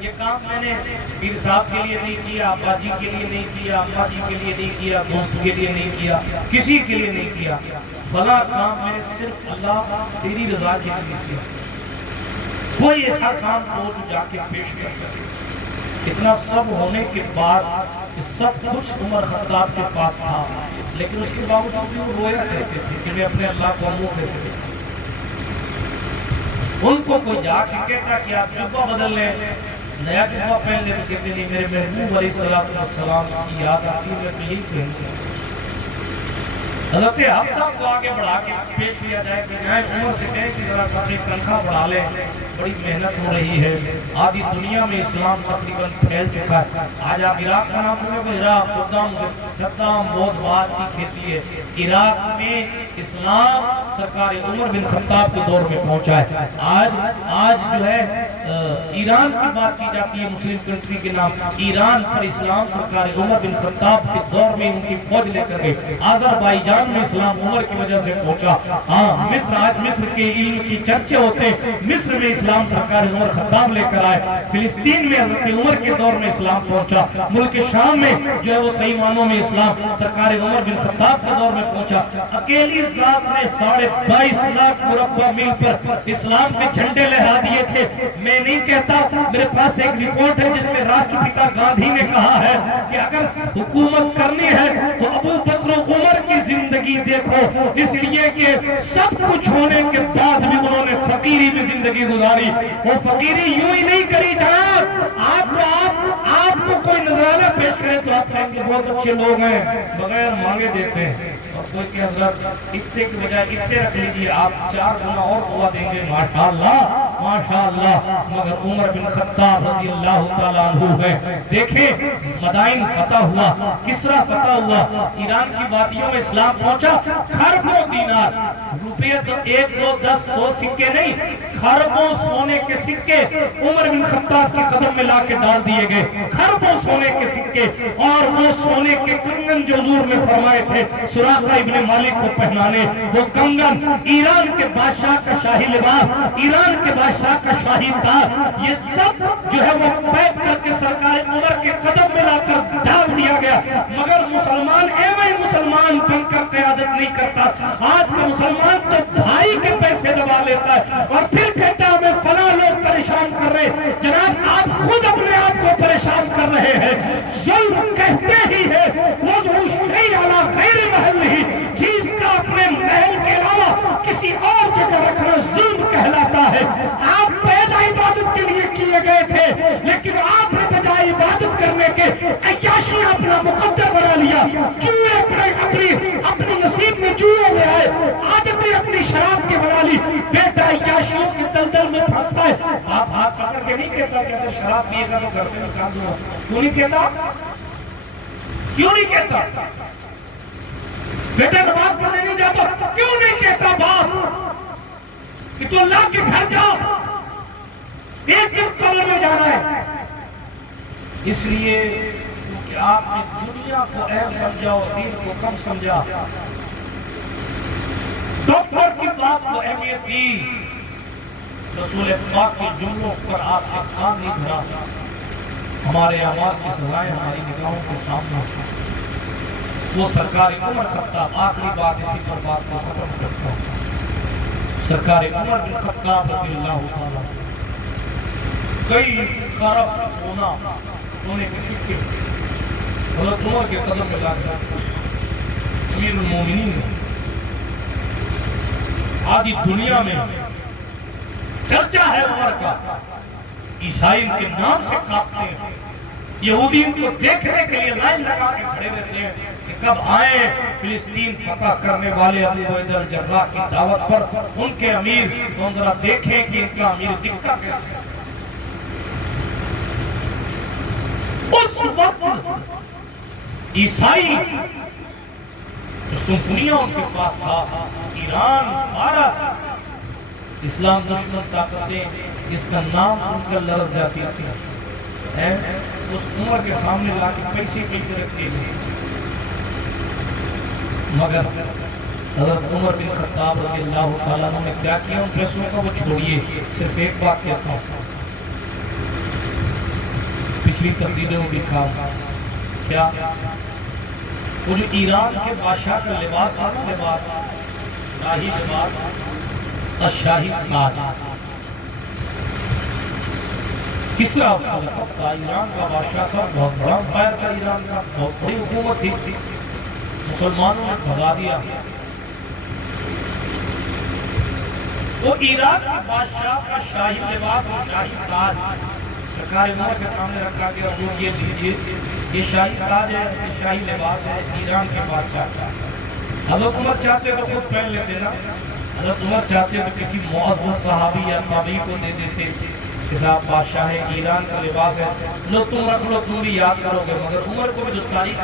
یہ کام میں نے پیر صاحب کے لیے نہیں کیا، ابا جی کے لیے نہیں کیا، اماں جی کے لیے نہیں کیا، دوست کے لیے نہیں کیا، کسی کے لیے نہیں کیا، فلاں کام میں نے صرف اللہ تیری رضا کے لیے کیا. کوئی ایسا کام ہو جو جا کے پیش کر سکے. اتنا سب ہونے کے بعد سب کچھ عمر خطاب کے پاس تھا، لیکن اس کے باوجود بھی وہ رویا کہتے تھے کہ میں اپنے اللہ کو منہ کیسے دیکھوں. ان کو کوئی جا کے کہتا کہ آپ جبہ بدل لیں، نیا جبہ پہن لیں، تو کہتے نہیں میرے محبوب علیہ السلام کی یاد آتی ہے میں یہی پہنوں. حضرت حفصہ کو آگے بڑھا کے پیش کیا جائے کہ عمر سے کہیں کہ ذرا سا اپنی تنخواہ بڑھا لیں، بڑی محنت ہو رہی ہے، آدھی دنیا میں اسلام تقریباً پھیل چکا ہے. آج آپ عراق کا نام سنو گے، عراق صدام بہت بات کی کھیتی ہے. عراق میں اسلام سرکار عمر بن خطاب کے دور میں پہنچا ہے. آج جو ہے ایران کی بات کی جاتی ہے مسلم کنٹری کے نام، ایران پر اسلام سرکار عمر بن خطاب کے دور میں ان کی فوج لے کر گئے. آذربائیجان میں اسلام عمر کی وجہ سے پہنچا. ہاں مصر، آج مصر کے علم کی چرچے ہوتے، مصر میں اسلام سرکار عمر خطاب لے کر آئے. فلسطین میں حضرت عمر کے دور میں اسلام پہنچا. ملک شام میں جو ہے وہ صحیح معنوں میں اسلام سرکار عمر بن خطاب کے دور میں پہنچا. اکیلی ذات نے 22.5 لاکھ مربع میل پر اسلام کے جھنڈے لہرا دیے تھے. میں نہیں کہتا، میرے پاس ایک رپورٹ ہے جس میں راشٹر پتا گاندھی نے کہا ہے کہ اگر حکومت کرنی ہے تو ابو بکر و عمر کی زندگی دیکھو، اس لیے کہ سب کچھ ہونے کے بعد بھی انہوں نے فقیری میں زندگی گزاری. وہ فقیری یوں ہی نہیں کری جناب. آپ کو کوئی نذرانہ پیش کرے تو آپ کہیں گے بہت اچھے لوگ ہیں، بغیر مانگے دیتے ہیں. اور کوئی کہ حضرت اتنے کی بجائے اتنے رکھ لیجئے، آپ 4 گنا اور دعا دیں گے ماشاءاللہ ماشاءاللہ. مگر عمر بن خطاب رضی اللہ تعالیٰ عنہ ہے. دیکھیں مدائن فتح ہوا، کسرا فتح ہوا، ایران کی وادیوں میں اسلام پہنچا. خربوں دینار، روپیہ تو 1 2 10 100 سکے نہیں، خربوں سونے کے سکے عمر بن خطاب کے قدم میں لا کے ڈال دیے گئے، خربوں سونے کے سکے، اور وہ سونے کے کنگن جو حضور نے فرمائے تھے سراقہ ابن مالک کو پہنانے، وہ کنگن ایران کے بادشاہ کا شاہی لباس، ایران کے بادشاہ کا شاہی تاج، یہ سب جو ہے وہ پیک کر کے سرکار عمر کے قدم میں لا کر ڈال دیا گیا۔ مگر مسلمان ایویں مسلمان بن کر قیادت نہیں کرتا۔ آج کا مسلمان تو بھائی کے پیسے دبا لیتا ہے اور پھر کہتا ہے ہمیں فلاں لوگ پریشان کر رہے۔ جناب آپ خود اپنے آپ کو پریشان کر رہے ہیں۔ ظلم کہتے ہی ہے وضع الشیء علی غیر محلہ، چیز کا اپنے محل کے علاوہ کسی اور جگہ رکھنا ظلم کہلاتا ہے۔ آپ پیدا عبادت کے لیے کیے گئے تھے، لیکن آپ نے بجائے عبادت کرنے کے عیاشی اپنا مقدر بنا لیا، جوئے اپنے نصیب میں جوئے لے آئے، عادتیں اپنی شراب کے بنا لی۔ بیٹا عیاشیوں کی دلدل میں پھنستا ہے۔ آپ ہاتھ پکڑ کے نہیں کہتا کہ شراب پیے گا تو گھر سے نکال دوں گا، کیوں نہیں کہتا؟ کیوں نہیں کہتا؟ بیٹا نماز پڑھنے نہیں جاتا، کیوں نہیں کہتا باپ کہ تو اللہ کے گھر جاؤ، ایک دن قبر میں جانا ہے؟ اس لیے کہ آپ نے دنیا کو اہم سمجھا اور دین کو کم سمجھا، ڈاکٹر کی بات کو اہمیت دی، رسول پاک کے جملوں پر آپ کا کان نہیں بھرا۔ ہمارے اعمال کی سزائیں ہماری نگاہوں کے سامنے، وہ سرکار عمر خطاب، آخری بات اسی پر بات کو ختم کرتا ہوں۔ سرکار عمر بن خطاب رضی اللہ تعالیٰ کئی ارب سونا سونے کے سکے حضرت عمر کے قدم میں لا کر امیر المومنین آدھی دنیا میں چرچا ہے عمر کا، عیسائی ان کے نام سے کاپتے ہیں، یہودی ان کو دیکھنے کے لیے لائن لگا کے کھڑے رہتے ہیں کہ کب آئے فلسطین فتح کرنے والے ابو عبیدہ الجراح کی دعوت پر ان کے امیر، تو ہم ذرا دیکھیں کہ ان کا امیر دکھتا کیسے۔ اس وقت عیسائی سمفونیاں ان کے پاس تھا، ایران، فارس، اسلام دشمن طاقتیں جس کا نام سن کر لرز جاتی تھی، اس عمر کے سامنے لا کے پیسے رکھتے تھے۔ مگر حضرت عمر بن خطاب رضی اللہ تعالیٰ نے کیا کیا؟ ان پیسوں کا وہ چھوڑیے، صرف ایک بات کہتا ہوں، پچھلی تقریروں میں بھی کہا کیا وہ جو ایران کے بادشاہ کا لباس تھا نا، لباس شاہی لباس، الشاہی تاج، کسرا تھا ایران کا بادشاہ تھا، بہت بڑا امپائر تھا ایران کا، بہت بڑی حکومت تھی، مسلمانوں نے بھگا دیا۔ وہ ایران کے بادشاہ کا شاہی لباس اور شاہی تاج سرکار عمر کے سامنے رکھا گیا، اور یہ دیجئے، یہ شاہی تاج ہے، یہ شاہی لباس ہے ایران کے بادشاہ کا۔ حضرت عمر چاہتے تو خود پہن لیتے نا، حضرت عمر چاہتے تو کسی معزز صحابی یا تابعی کو دے دیتے کہ صاحب بادشاہ ایران کا لباس ہے، لو تم رکھ لو، تم بھی یاد کرو گے۔ مگر عمر کو بھی جو تاریخ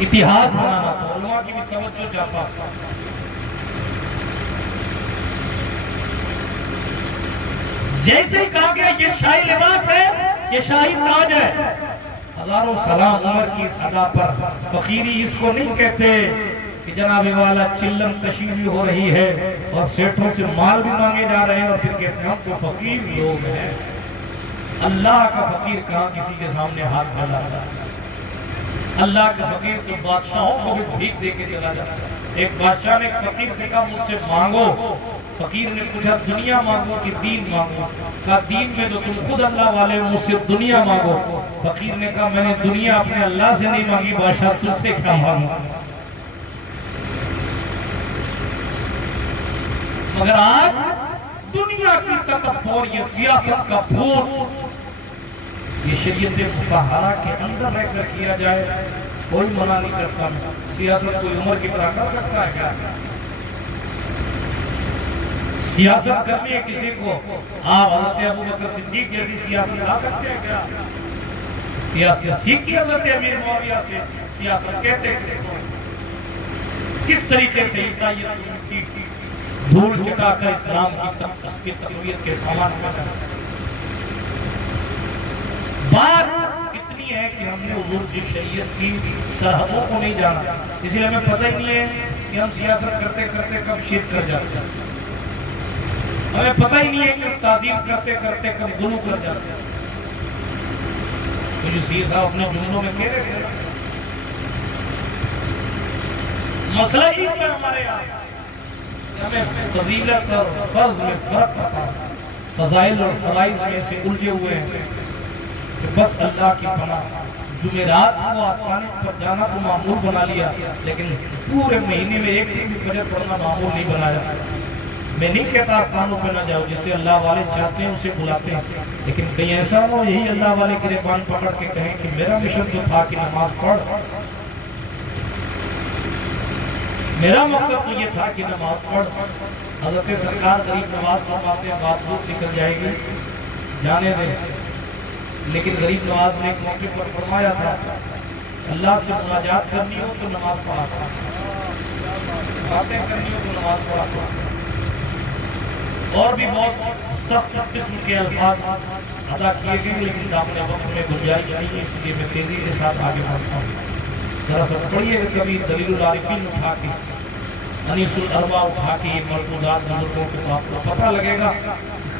اتہاس بنانا تھا، علماء کی بھی توجہ چاہتا تھا۔ جیسے ہی کہا گیا یہ شاہی لباس ہے، یہ شاہی تاج ہے، ہزاروں سلام عمر کی اس ادا پر۔ فقیری اس کو نہیں کہتے کہ جناب والا چلم تشریح ہو رہی ہے اور سیٹھوں سے مال بھی مانگے جا رہے ہیں اور پھر کہتے ہیں ہم تو فقیر لوگ ہیں۔ اللہ کا فقیر کہاں کسی کے سامنے ہاتھ پھیلاتا ہے؟ اللہ کا فقیر تو بادشاہوں کو بھی بھیک دے کے چلا جاتا ہے۔ ایک بادشاہ نے فقیر سے کہا مجھ سے مانگو، فقیر نے پوچھا دنیا مانگو کہ دین مانگو؟ کہا دین میں تو تم خود اللہ والے ہو، مجھ سے دنیا مانگو۔ فقیر نے کہا میں نے دنیا اپنے اللہ سے نہیں مانگی، بادشاہ تجھ سے کیا مانگوں؟ مگر آج دنیا کی تکبر، یہ سیاست کا بھوت، یہ شریعت مطہرہ کے اندر رہ کر کیا جائے، کوئی منع نہیں کرتا۔ سیاست کوئی عمر کی طرح کر سکتا ہے کیا؟ سیاست کرنی ہے کسی کو، آپ حضرت ابو بکر صدیق جیسی سیاست لا سکتے ہیں کیا؟ سیاست سیکھی حضرت امیر معاویہ سے، سیاست کہتے کس کو؟ کس طریقے سے عیسائیت کی دھول چٹا کر اسلام کی تقویت کے سامان بنا. بات اتنی ہے کہ ہم نے حضور کی شریعت کی سرحدوں کو نہیں جانا، اسی لیے ہمیں پتہ ہی نہیں ہے کہ ہم سیاست کرتے کرتے کب شرک کر جاتے ہیں. ہمیں پتہ ہی نہیں ہے کہ تعظیم کرتے کرتے کب غلو کر جاتے ہیں. تو جو سی صاحب اپنے جملوں میں کہہ رہے تھے، مسئلہ ہی ہے ہمارے یہاں ہمیں فضیلت اور فرض میں فرق پتا ہے، فضائل اور فرائض میں سے الجھے ہوئے ہیں کہ بس اللہ کی پناہ. جمعرات کو آستانے پر جانا تو معمول بنا لیا، لیکن پورے مہینے میں ایک دن بھی فجر پڑھنا معمول نہیں بنایا. میں نہیں کہتا آستانوں پہ نہ جاؤ، جسے اللہ والے چاہتے ہیں اسے بلاتے ہیں، لیکن کہیں ایسا ہو یہی اللہ والے گریبان پکڑ کے کہیں کہ میرا مشن تو تھا کہ نماز پڑھ، میرا مقصد تو یہ تھا کہ نماز پڑھ. حضرت سرکار غریب نواز فرماتے ہیں بات دور نکل جائے گی، جانے دیں. لیکن غریب نواز نے ایک موقع پر فرمایا تھا اللہ سے مناجات کرنی ہو تو نماز پڑھا تھا، باتیں کرنی ہو تو نماز پڑھا تھا. اور بھی بہت سخت قسم کے الفاظ ادا کیے گئے، لیکن اپنے وقت میں گنجائش نہیں ہے، اس لیے میں تیزی کے ساتھ آگے بڑھتا ہوں. ذرا سا پڑھیے گا کبھی دلیل العارفین اٹھا کے، انیس الاربع اٹھا کے یہ ملفوظات بزرگوں کے تو آپ کو پتہ لگے گا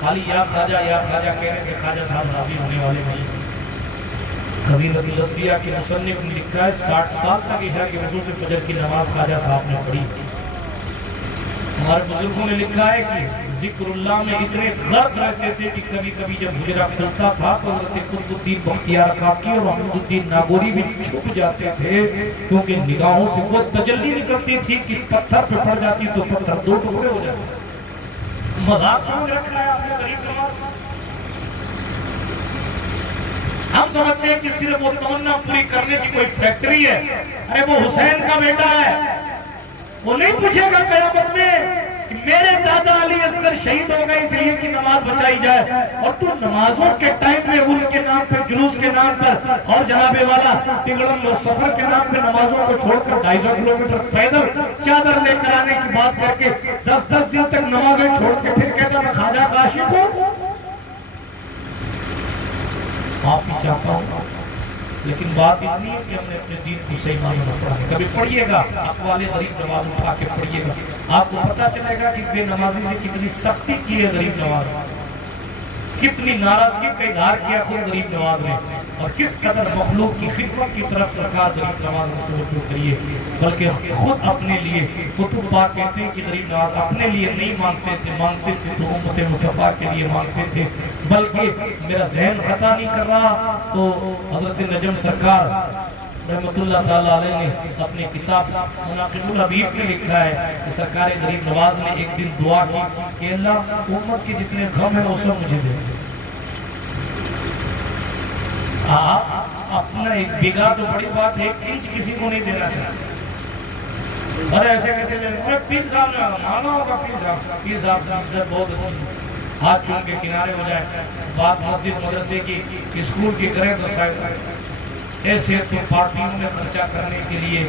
خالی یا خواجہ کہنے سے خواجہ صاحب راضی ہونے والے نہیں. خزینۃ الاسفیاء کے مصنف نے لکھا ہے 60 سال تک عشاء کے وضو سے فجر کی نماز خواجہ صاحب نے پڑھی. ہمارے بزرگوں نے لکھا ہے کہ ذکر اللہ میں اتنے غرق رہتے تھے کہ کبھی کبھی جب حجرہ کھلتا تھا تو حضرت قطب الدین بختیار کاکی اور محمود الدین ناگوری بھی چھپ جاتے تھے، کیونکہ نگاہوں سے وہ تجلی نکلتی تھی کہ پتھر پہ پڑ جاتی تو پتھر دو ٹکڑے ہو جاتے. مذاق سمجھ رکھا ہے آپ نے غریب نواز. ہم سمجھتے ہیں کہ صرف وہ تمنا پوری کرنے کی کوئی فیکٹری ہے. ارے وہ حسین کا بیٹا ہے، وہ نہیں پوچھے گا قیامت میں کہ میرے دادا علی اصغر شہید ہو گئے اس لیے کہ نماز بچائی جائے، اور تو نمازوں کے ٹائم میں عرس کے نام پہ، جلوس کے نام پر اور جناب والا تگڑم و سفر کے نام پہ نمازوں کو چھوڑ کر 250 کلومیٹر پیدل چادر لے کر آنے کی بات کر کے 10 دن تک نمازیں چھوڑ کے پھر کہتا میں خواجہ کا عاشق ہوں. معافی چاہتا ہوں، لیکن بات اتنی ہے کہ ہم نے اپنے دین کو صحیح معنی میں پڑھا ہے. کبھی پڑھیے گا اقوال غریب نواز اٹھا کے پڑھیے گا، آپ کو پتہ چلے گا کہ بے نمازی سے کتنی سختی کی ہے غریب نواز، کتنی ناراضگی کا اظہار کیا خود غریب نواز نے، اور کس قدر مخلوق کی خدمت کی طرف سرکار غریب نواز نے توجہ کری ہے. بلکہ خود اپنے لیے کتب پاک کہتے ہیں کہ غریب نواز اپنے لیے نہیں مانگتے تھے تو امت مصطفیٰ کے لیے مانگتے تھے. بلکہ میرا ذہن خطا نہیں کر رہا تو حضرت نجم سرکار رحمت اللہ تعالیٰ علیہ نے اپنی کتاب مناقب الحبیب میں لکھا ہے کہ سرکار غریب نواز نے ایک دن دعا کی کہ اللہ امت کے جتنے غم ہیں وہ سب مجھے دے. آپ اپنا ایک بیگا تو بڑی بات ہے، 1 انچ کسی کو نہیں دینا چاہتے. اور ایسے کیسے میں پیر صاحب نے مانا ہوگا، پیر صاحب کی عزت بہت اچھی ہے، ہاتھ چون کے کنارے ہو جائے. بات مسجد مدرسے کی اسکول کی کریں تو شاید ایسے تو پارٹیوں میں خرچہ کرنے کے لیے،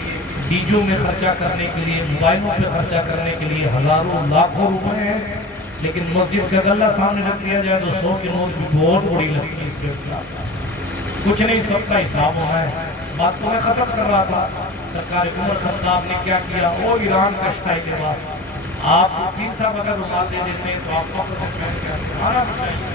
ڈیجوں میں خرچہ کرنے کے لیے، موبائلوں پہ خرچہ کرنے کے لیے ہزاروں لاکھوں روپے ہیں، لیکن مسجد کا غلہ سامنے رکھ دیا جائے تو 100 کی نوٹ بھی بہت بڑی لگتی ہے. اس کے خلاف کچھ نہیں، سب کا حساب ہونا ہے. بات تو میں ختم کر رہا تھا، سرکار عمر خطاب نے کیا کیا، وہ ایران کا اشتائی کے بعد آپ کو 3 صاحب اگر رومال دے دیتے ہیں تو آپ فخر سے پہن کے آنا چاہیے.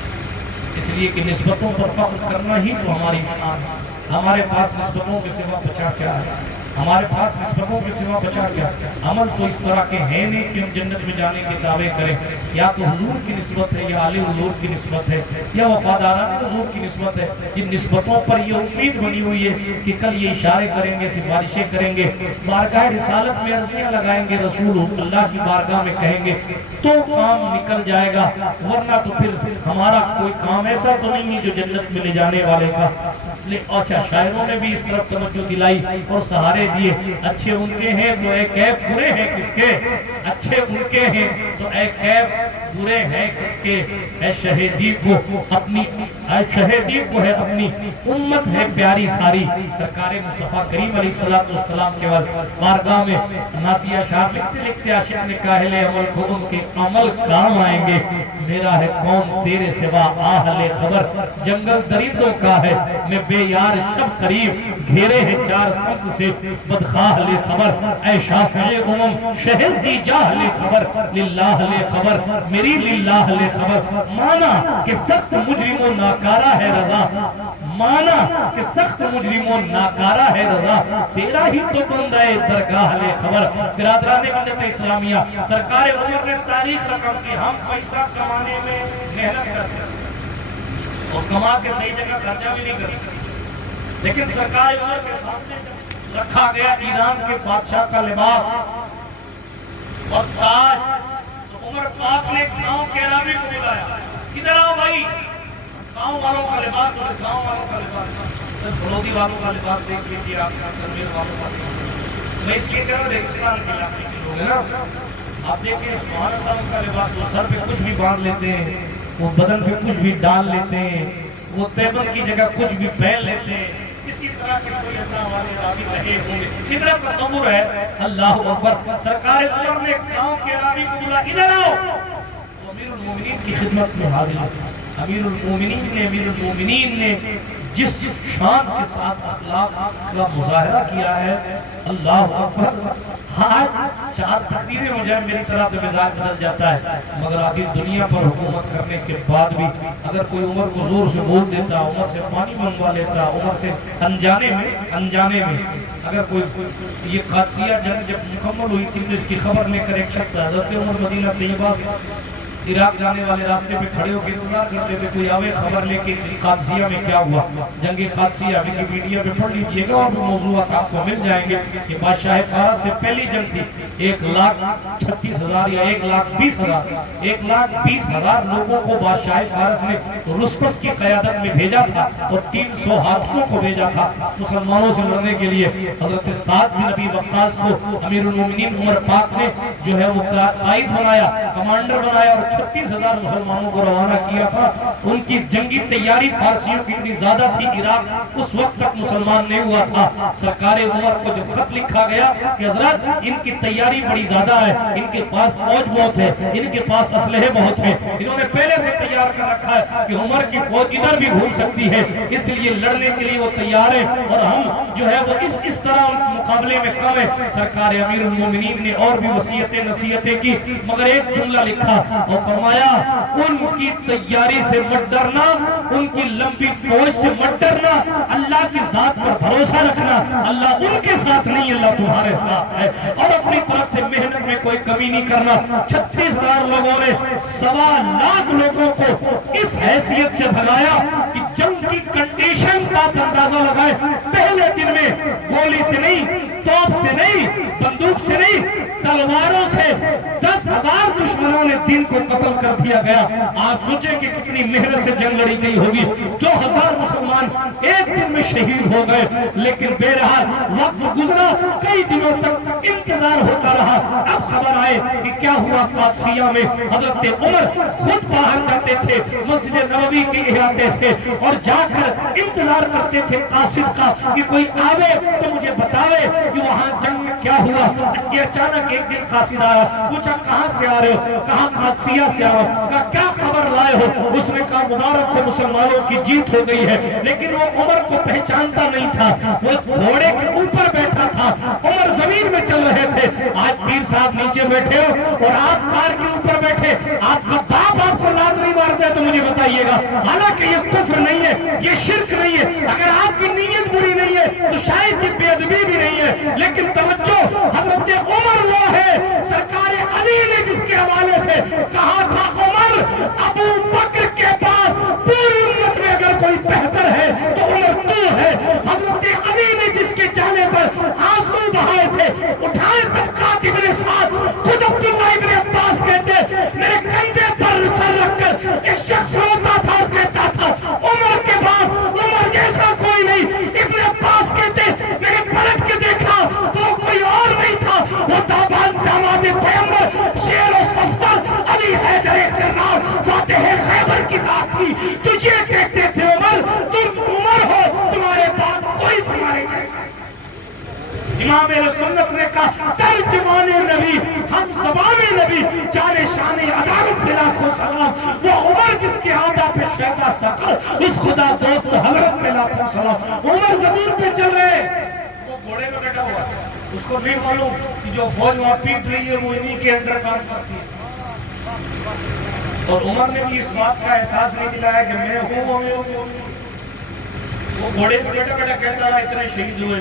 اس لیے کہ نسبتوں پر فخر کرنا ہی تو ہماری شان ہے. ہمارے پاس نسبتوں کے سوا بچا کیا ہے؟ ہمارے پاس نسبتوں کے سوا بچا کیا؟ عمل تو اس طرح کے ہیں نہیں کہ ہم جنت میں جانے کے دعوے کریں. یا تو حضور کی نسبت ہے، یا آل حضور کی نسبت ہے، یا وفاداران حضور کی نسبت ہے. جن نسبتوں پر یہ امید بنی ہوئی ہے کہ کل یہ اشارے کریں گے، سفارشیں کریں گے، بارگاہ رسالت میں عرضیاں لگائیں گے، رسول اللہ کی بارگاہ میں کہیں گے تو کام نکل جائے گا. ورنہ تو پھر ہمارا کوئی کام ایسا تو نہیں ہے جو جنت میں لے جانے والے کا. اچھا، شاعروں نے بھی اس طرف توجہ دلائی اور سہارے سہارے دیے. اچھے ان کے ہیں تو اے کیف برے ہیں کس کے, اچھے ان کے ہیں تو اے کیف برے ہیں کس کے. اے شہیدی کو اپنی, اے شہیدی کو ہے اپنی امت ہے پیاری ساری. سرکار مصطفیٰ کریم علیہ السلام کے بارگاہ میں نعتیہ شاعر لکھتے لکھتے عاشق نے کاہل عمل کو ان کے عمل کام آئیں گے. میرا ہے کون تیرے سوا آہل خبر, جنگل درندوں کا ہے میں بے یار شب قریب, گھیرے ہیں چار سمت سے بدخواہ لے خبر. اے شافع امم شہر زی جاہ لے خبر, للہ لے خبر میری للہ لے خبر. مانا کہ سخت مجرم و ناکارہ ہے رضا, مانا کہ سخت مجرم و ناکارہ ہے رضا, تیرا ہی تو بندہ درگاہ لے خبر. برادران ملت اسلامیہ, سرکار عمر نے تاریخ رقم کی. ہم پیسہ کمانے میں محنت کرتے ہیں اور کما کے صحیح جگہ خرچہ بھی نہیں کرتے, لیکن سرکار عمر کے سامنے رکھا گیا ایران کے بادشاہ کا لباس اور تاج, تو عمر پاک نے گاؤں کے عربی کو بلایا, کدھر آؤ بھائی, گاؤں والوں کا لباس اور گاؤں والوں کا لباس, بلودی والوں کا لباس دیکھ لیجیے, آپ کا سرویر والوں کا لباس. میں اس لیے کہہ رہا ہوں ریگستان کے علاقے کے لوگ ہیں نا, آپ دیکھیں سبحان اللہ ان کا لباس, وہ سر پہ کچھ بھی باندھ لیتے ہیں, وہ بدن پہ کچھ بھی ڈال لیتے ہیں, وہ تیبر کی جگہ کچھ بھی پہن لیتے ہیں. اسی طرح کے کوئی اللہ والے راوی رہے ہوں گے. کتنا تصور ہے, اللہ اکبر. سرکار عمر نے گاؤں کے راوی کو بولا, ادھر آؤ. تو امیر المومنین کی خدمت میں حاضر ہے. امیر المومنین نے جس شان کے ساتھ اخلاق کا مظاہرہ کیا ہے, اللہ اکبر. آج چار تقریریں ہو جائیں میری طرح تو مزاج بدل جاتا ہے, مگر آخر دنیا پر حکومت کرنے کے بعد بھی اگر کوئی عمر کو زور سے بول دیتا, عمر سے پانی منگوا لیتا, عمر سے انجانے میں اگر کوئی, یہ قادسیہ جنگ جب مکمل ہوئی تھی تو اس کی خبر لے کر ایک شخص حضرت عمر مدینہ طیبہ عراق جانے والے راستے پہ کھڑے ہو کے انتظار کرتے تھے کوئی آوے خبر لے کے قادسیہ میں کیا ہوا. جنگ قادسیہ ویکیپیڈیا پہ پڑھ لیجئے گا اور موضوعات آپ کو مل جائیں گے. یہ بادشاہ فارس سے پہلی جنگ تھی. 1,36,000 یا 1,20,000 1,20,000 لوگوں کو بادشاہ فارس نے رستم کی قیادت میں بھیجا تھا اور 300 ہاتھیوں کو بھیجا تھا مسلمانوں سے لڑنے کے لیے. حضرت سعد بن ابی وقاص کو امیر المومنین عمر پاک نے جو ہے وہ قائد بنایا, کمانڈر بنایا اور 36,000 مسلمانوں کو روانہ کیا تھا. ان کی جنگی تیاری فارسیوں کی اتنی زیادہ تھی, عراق اس وقت تک مسلمان نہیں ہوا تھا. سرکار عمر کو جب خط لکھا گیا کہ حضرت ان کی تیاری بڑی زیادہ ہے, ان کے پاس فوج بہت ہے, ان کے پاس اسلحے بہت ہیں, انہوں نے پہلے سے تیار کر رکھا ہے کہ عمر کی فوج ادھر بھی گھوم سکتی ہے, اس لیے لڑنے کے لیے وہ تیار ہے اور ہم جو ہے وہ اس طرح مقابلے میں کم ہے. سرکار امیر المومنین نے اور بھی وصیتیں نصیحتیں کی, مگر ایک جملہ لکھا اور فرمایا ان کی تیاری سے مت ڈرنا, ان کی لمبی فوج سے مت ڈرنا, اللہ کی ذات پر بھروسہ رکھنا, اللہ ان کے ساتھ نہیں اللہ تمہارے ساتھ ہے, اور اپنی طرف سے محنت میں کوئی کمی نہیں کرنا. 36,000 لوگوں نے 1,25,000 لوگوں کو اس حیثیت سے بھگایا کہ جنگ کی کنڈیشن کا اندازہ لگائے. پہلے دن میں گولی سے نہیں, توپ سے نہیں, بندوق سے نہیں, تلواروں سے 10,000 دشمنوں نے دن کو قتل کر دیا گیا. آپ سوچیں کہ کتنی محنت سے جنگ لڑی گئی ہوگی. 2,000 مسلمان ایک دن میں شہید ہو گئے, لیکن بہرحال وقت گزرا, کئی دنوں تک انتظار ہوتا رہا. اب خبر آئے کہ کیا ہوا قادسیہ میں. حضرت عمر خود باہر جاتے تھے مسجد نبوی کے احاطے سے اور جا کر انتظار کرتے تھے قاصد کا کہ کوئی آوے تو مجھے بتاوے کہ وہاں جنگ میں کیا ہوا. یہ اچانک ایک دن قاصد آیا, پوچھا کہاں سے آ رہے ہو, کہاں قادسیہ سے آؤ, کہا کیا خبر لائے ہو. اس نے کہا مبارک ہو مسلمانوں کی جیت ہو گئی ہے. لیکن وہ عمر کو پہچانتا نہیں تھا, وہ گھوڑے کے اوپر بیٹھا تھا, عمر زمین میں چل رہے تھے. آج پیر صاحب نیچے بیٹھے ہو اور آپ کار کے اوپر بیٹھے, آپ کا باپ آپ کو لات نہیں مار دے تو مجھے بتائیے گا. حالانکہ یہ کفر نہیں ہے, یہ شرک نہیں ہے, اگر آپ کی نیت بری نہیں ہے تو شاید یہ بے ادبی بھی نہیں ہے. لیکن توجہ, حضرت عمر وہ ہے سرکار علی نے جس کے حوالے سے کہا تھا عمر ابو بکر کے پاس پوری امت میں اگر کوئی بہتر ہے تو عمر تو ہے. حضرت علی نے جس کے جانے پر آنسو بہائے تھے, اٹھائے طبقات ابن سعد, خود عبداللہ ابن عباس کہتے میرے کندھے پر سر رکھ کر ایک شخص روتا تھا اور کہتا تھا عمر کے بعد عمر جیسا کوئی نہیں. ابن عباس کہتے میں نے پلٹ کے دیکھا امام اہل سنت نے کہا ترجمان نبی، ہم زبان نبی، جانے شان عدالت پہ لاکھوں سلام، وہ عمر جس کے آدھا پہ شہدہ سکر، اس خدا دوست حضرت پہ لاکھوں سلام۔ عمر زمین پہ چل رہے، وہ گھوڑے میں بیٹھا ہوا، اس کو نہیں معلوم کہ جو فوج وہاں پیٹ رہی ہے وہ انہی کے اندر کام کرتی ہے۔ اور عمر نے بھی اس بات کا احساس نہیں دلایا کہ میں ہوں، وہ گھوڑے میں بیٹھا بیٹھا کہتا رہا اتنے شہید ہوئے۔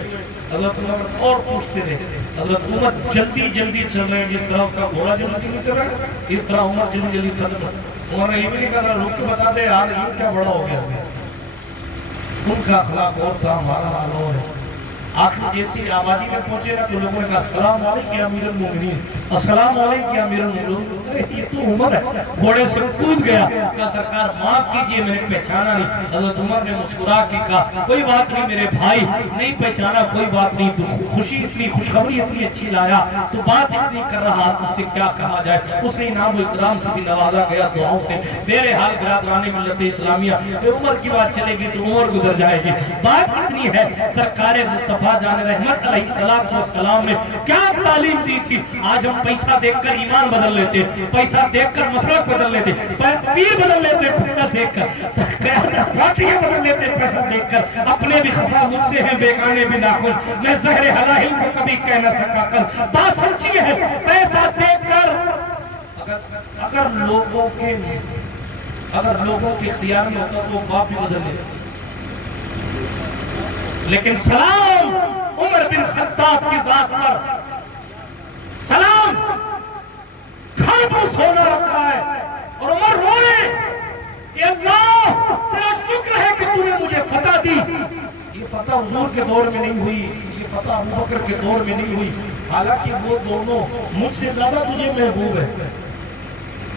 حضرت عمر اور پوچھتے رہے، حضرت عمر جلدی جلدی چل رہے ہیں، جس طرح اس کا گھوڑا جلدی نہیں چل رہا ہے اس طرح عمر جلدی جلدی چل رہا ہے۔ عمر نے یہ بھی نہیں کہا رک کے بتا دے یار یہ کیا بڑا ہو گیا، ان کا اخلاق اور تھا، ہمارا حال اور ہے۔ آخر جیسی آبادی میں پہنچے نا تو لوگوں نے کہا السلام علیکم یا امیر المومنین، السلام علیکم یا امیر المومنین۔ یہ تو عمر ہے، گھوڑے سے کود گیا، کہا سرکار معاف کیجئے میں نے پہچانا نہیں۔ حضرت عمر نے مسکرا کے کہا کوئی بات نہیں میرے بھائی، نہیں پہچانا کوئی بات نہیں، تو خوشی اتنی خوشخبری اتنی اچھی لایا، تو بات اتنی کر رہا اس سے کیا کہا جائے۔ اسے انعام و اکرام سے بھی نوازا گیا، دعاؤں سے۔ میرے حال برادران ملت اسلامیہ، کہ عمر کی بات چلے گی تو عمر گزر جائے گی، بات اتنی ہے سرکار مصطفیٰ جان رحمت علیہ السلام نے کیا تعلیم دی تھی۔ آج ہم پیسہ دیکھ کر ایمان بدل لیتے، پیسہ دیکھ کر مسلک بدل لیتے، پیر بدل لیتے پیسہ دیکھ کر، پارٹیاں بدل لیتے پیسہ دیکھ کر۔ اپنے بھی خفا مجھ سے ہیں، بیگانے بھی ناخوش، میں زہر حلال کو کبھی کہہ نہ سکا کل۔ بات سچی ہے، پیسہ دیکھ کر اگر لوگوں کے اختیار میں ہوتا تو باپ بھی بدل لیتے، لیکن سلام عمر بن خطاب کی ذات پر، سلام گھر پر سونا رکھا ہے اور عمر رو رہے کہ اللہ تیرا شکر ہے کہ تو نے مجھے فتح دی۔ یہ فتح حضور کے دور میں نہیں ہوئی، یہ فتح ابو بکر کے دور میں نہیں ہوئی، حالانکہ وہ دونوں مجھ سے زیادہ تجھے محبوب ہے،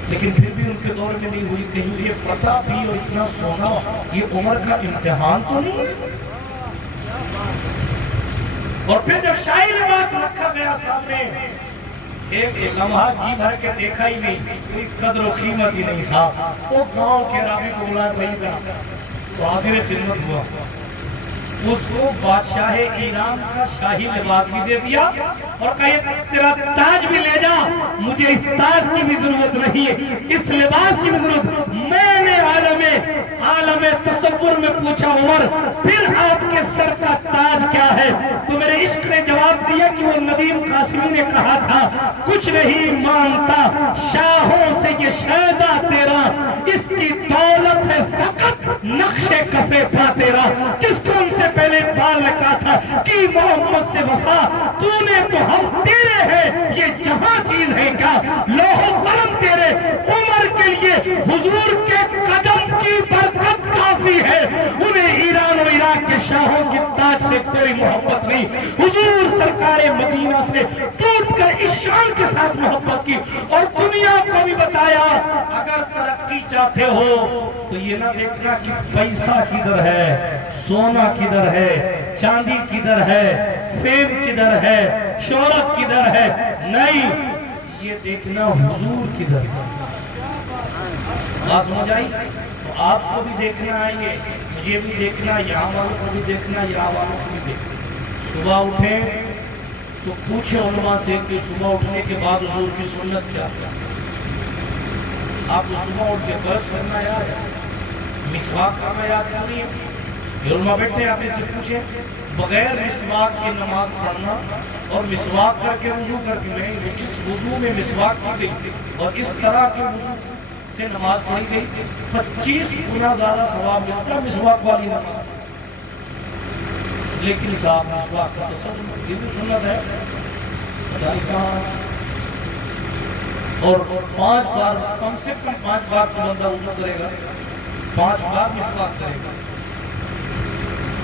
لیکن پھر بھی ان کے دور میں نہیں ہوئی۔ کہیں یہ فتح بھی اور اتنا سونا یہ عمر کا امتحان تو نہیں ہے؟ اور پھر جب شاہی لباس رکھا گیا سامنے، ایک لمحہ جی بھر کے دیکھا ہی نہیں، کوئی قدر و قیمت ہی نہیں صاحب۔ وہ گاؤں کے راوی کو بلایا وہی کا تو حاضر خدمت ہوا، اس کو بادشاہ ایران کا شاہی لباس بھی دے دیا اور کہا تیرا تاج بھی لے جا، مجھے اس تاج کی بھی ضرورت نہیں ہے، اس لباس کی بھی ضرورت۔ میں نے عالم تصور میں پوچھا عمر پھر آپ کے سر کا تاج کیا ہے؟ تو میرے عشق نے جواب دیا کہ وہ ندیم قاسمی نے کہا تھا کچھ نہیں مانتا شاہوں سے یہ شہدہ تیرا، اس کی دولت ہے فقط نقش کفے پا تیرا۔ جس کو ان سے پہلے بال نے کہا تھا کہ محمد سے وفا، تو نے تو ہم تیرے ہیں، یہ جہاں چیز ہے کیا لوح و قلم تیرے۔ عمر کے لیے حضور کے قدم کی برکت کافی ہے، انہیں ایران و عراق کے شاہوں کی تاج سے کوئی محبت نہیں۔ حضور سرکار مدینہ سے ٹوٹ کر اس شان کے ساتھ محبت کی اور دنیا کو بھی بتایا اگر ترقی چاہتے ہو تو یہ نہ دیکھنا کہ پیسہ کدھر ہے، سونا کدھر ہے، چاندی کدھر ہے، فیم کدھر ہے، شہرت کدھر ہے، نہیں، یہ دیکھنا حضور کدھر ہے۔ بات سمجھ آئی؟ تو آپ کو بھی دیکھنا آئیں گے، مجھے بھی دیکھنا، یہاں والوں کو بھی دیکھنا، یہاں والوں کو بھی دیکھنا۔ صبح اٹھیں تو پوچھیں علماء سے کہ صبح اٹھنے کے بعد حضور کی سنت کیا ہے۔ آپ کو صبح اٹھ کے برش کرنا یاد ہے، مسواک کرنا یاد نہیں ہے؟ علماء بیٹھے آپ سے پوچھیں بغیر مسواک کی نماز پڑھنا اور مسواک کر کے وضو کر کے، میں جس وضو میں مسواک کی گئی اور اس طرح کے وضو سے نماز پڑھی گئی 25 گنا زیادہ ثواب ملتا ہے مسواک والی نماز۔ لیکن صاحب مسواک کا تو سنت ہے اور 5 بار کم سے کم 5 بار تو بندہ وضو کرے گا، 5 بار مسواک کرے گا۔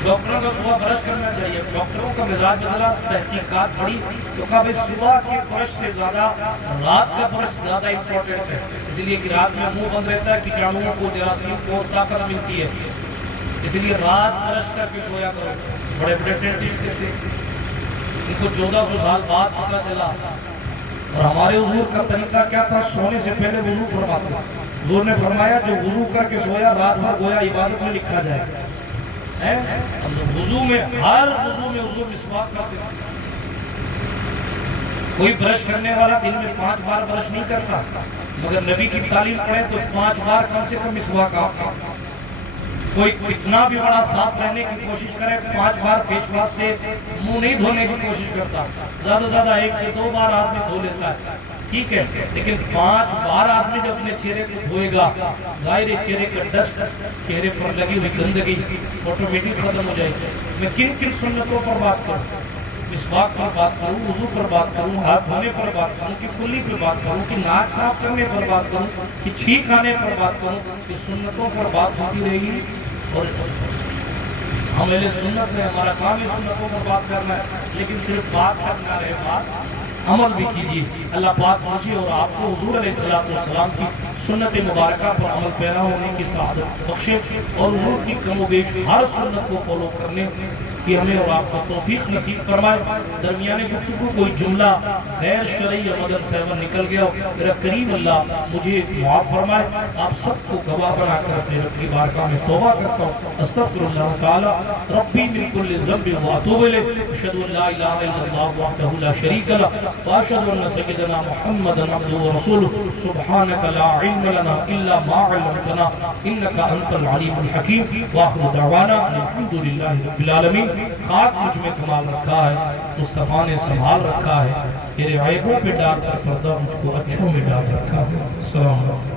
ڈاکٹروں کا صبح برش کرنا چاہیے، ڈاکٹروں کا مزاج بدلا، تحقیقات پڑھی تو کہا بھئی صبح کے برش سے زیادہ رات کا برش زیادہ امپورٹنٹ ہے، اس لیے کہ رات میں منہ بند رہتا ہے، کیٹانوؤں کو، جراثیم کو طاقت ملتی ہے، اس لیے رات برش کر کے سویا کرو۔ بڑے بڑے ڈینٹسٹ تھے، ان کو 1400 سال بعد پتہ چلا، اور ہمارے حضور کا طریقہ کیا تھا؟ سونے سے پہلے وضو فرماتے۔ حضور نے فرمایا جو وضو کر کے سویا رات بھر گویا عبادت میں لکھا جائے۔ وضو میں ہر وضو میں حضور مسواک کرتے تھے، کوئی برش کرنے والا دن میں 5 بار برش نہیں کرتا، مگر نبی کی تعلیم پڑھے تو 5 بار کم سے کم مسواک آپ کا۔ کوئی کتنا بھی بڑا صاف رہنے کی کوشش کرے 5 بار فیس واش سے منہ نہیں دھونے کی کوشش کرتا، زیادہ زیادہ 1 سے 2 بار آدمی دھو لیتا ہے، ٹھیک ہے، لیکن 5 بار آدمی جب اپنے چہرے کو دھوئے گا، ظاہر ہے چہرے کا ڈسٹ، چہرے پر لگی ہوئی گندگی آٹومیٹک ختم ہو جائے گی۔ میں کن کن سنتوں پر بات کروں؟ مسواک پر بات کروں، وضو پر بات کروں، ہاتھ دھونے پر بات کروں، کہ کلی پر بات کروں، کہ ناک صاف کرنے پر بات کروں، کہ چھینک آنے پر بات کروں، کہ سنتوں پر بات ہوتی رہے گی۔ اور ہم اہل سنت ہیں، ہمارا کام ہے سنتوں پر بات کرنا ہے، لیکن صرف بات کرنا رہے، بات عمل بھی کیجیے۔ اللہ پاک مجھے اور آپ کو حضور علیہ السلام کی سنت مبارکہ پر عمل پیرا ہونے کی سعادت بخشے، اور حضور کی کم و بیش ہر سنت کو فالو کرنے کہ ہمیں اور آپ کو توفیق نصیب فرمائے۔ درمیان گفتگو کوئی جملہ غیر شرعی یا مدر صاحبہ نکل گیا ہو، میرا کریم اللہ مجھے معاف فرمائے۔ آپ سب کو گواہ بنا کر اپنے رب کی بارگاہ میں توبہ کرتا ہوں، استغفر اللہ تعالی ربی من کل ذنب واتوب الیہ، اشہد ان لا الہ الا اللہ وحدہ لا شریک لہ واشہد ان سیدنا محمدا عبدہ ورسولہ، سبحانک لا علم لنا الا ما علمتنا انک انت العلیم الحکیم، واخر دعوانا الحمد للہ رب العالمین۔ خاک مجھ میں کمال رکھا ہے، مصطفیٰ نے سنبھال رکھا ہے، تیرے عیبوں پہ ڈال کر پردہ مجھ کو اچھوں میں ڈال رکھا ہے۔ السلام علیکم۔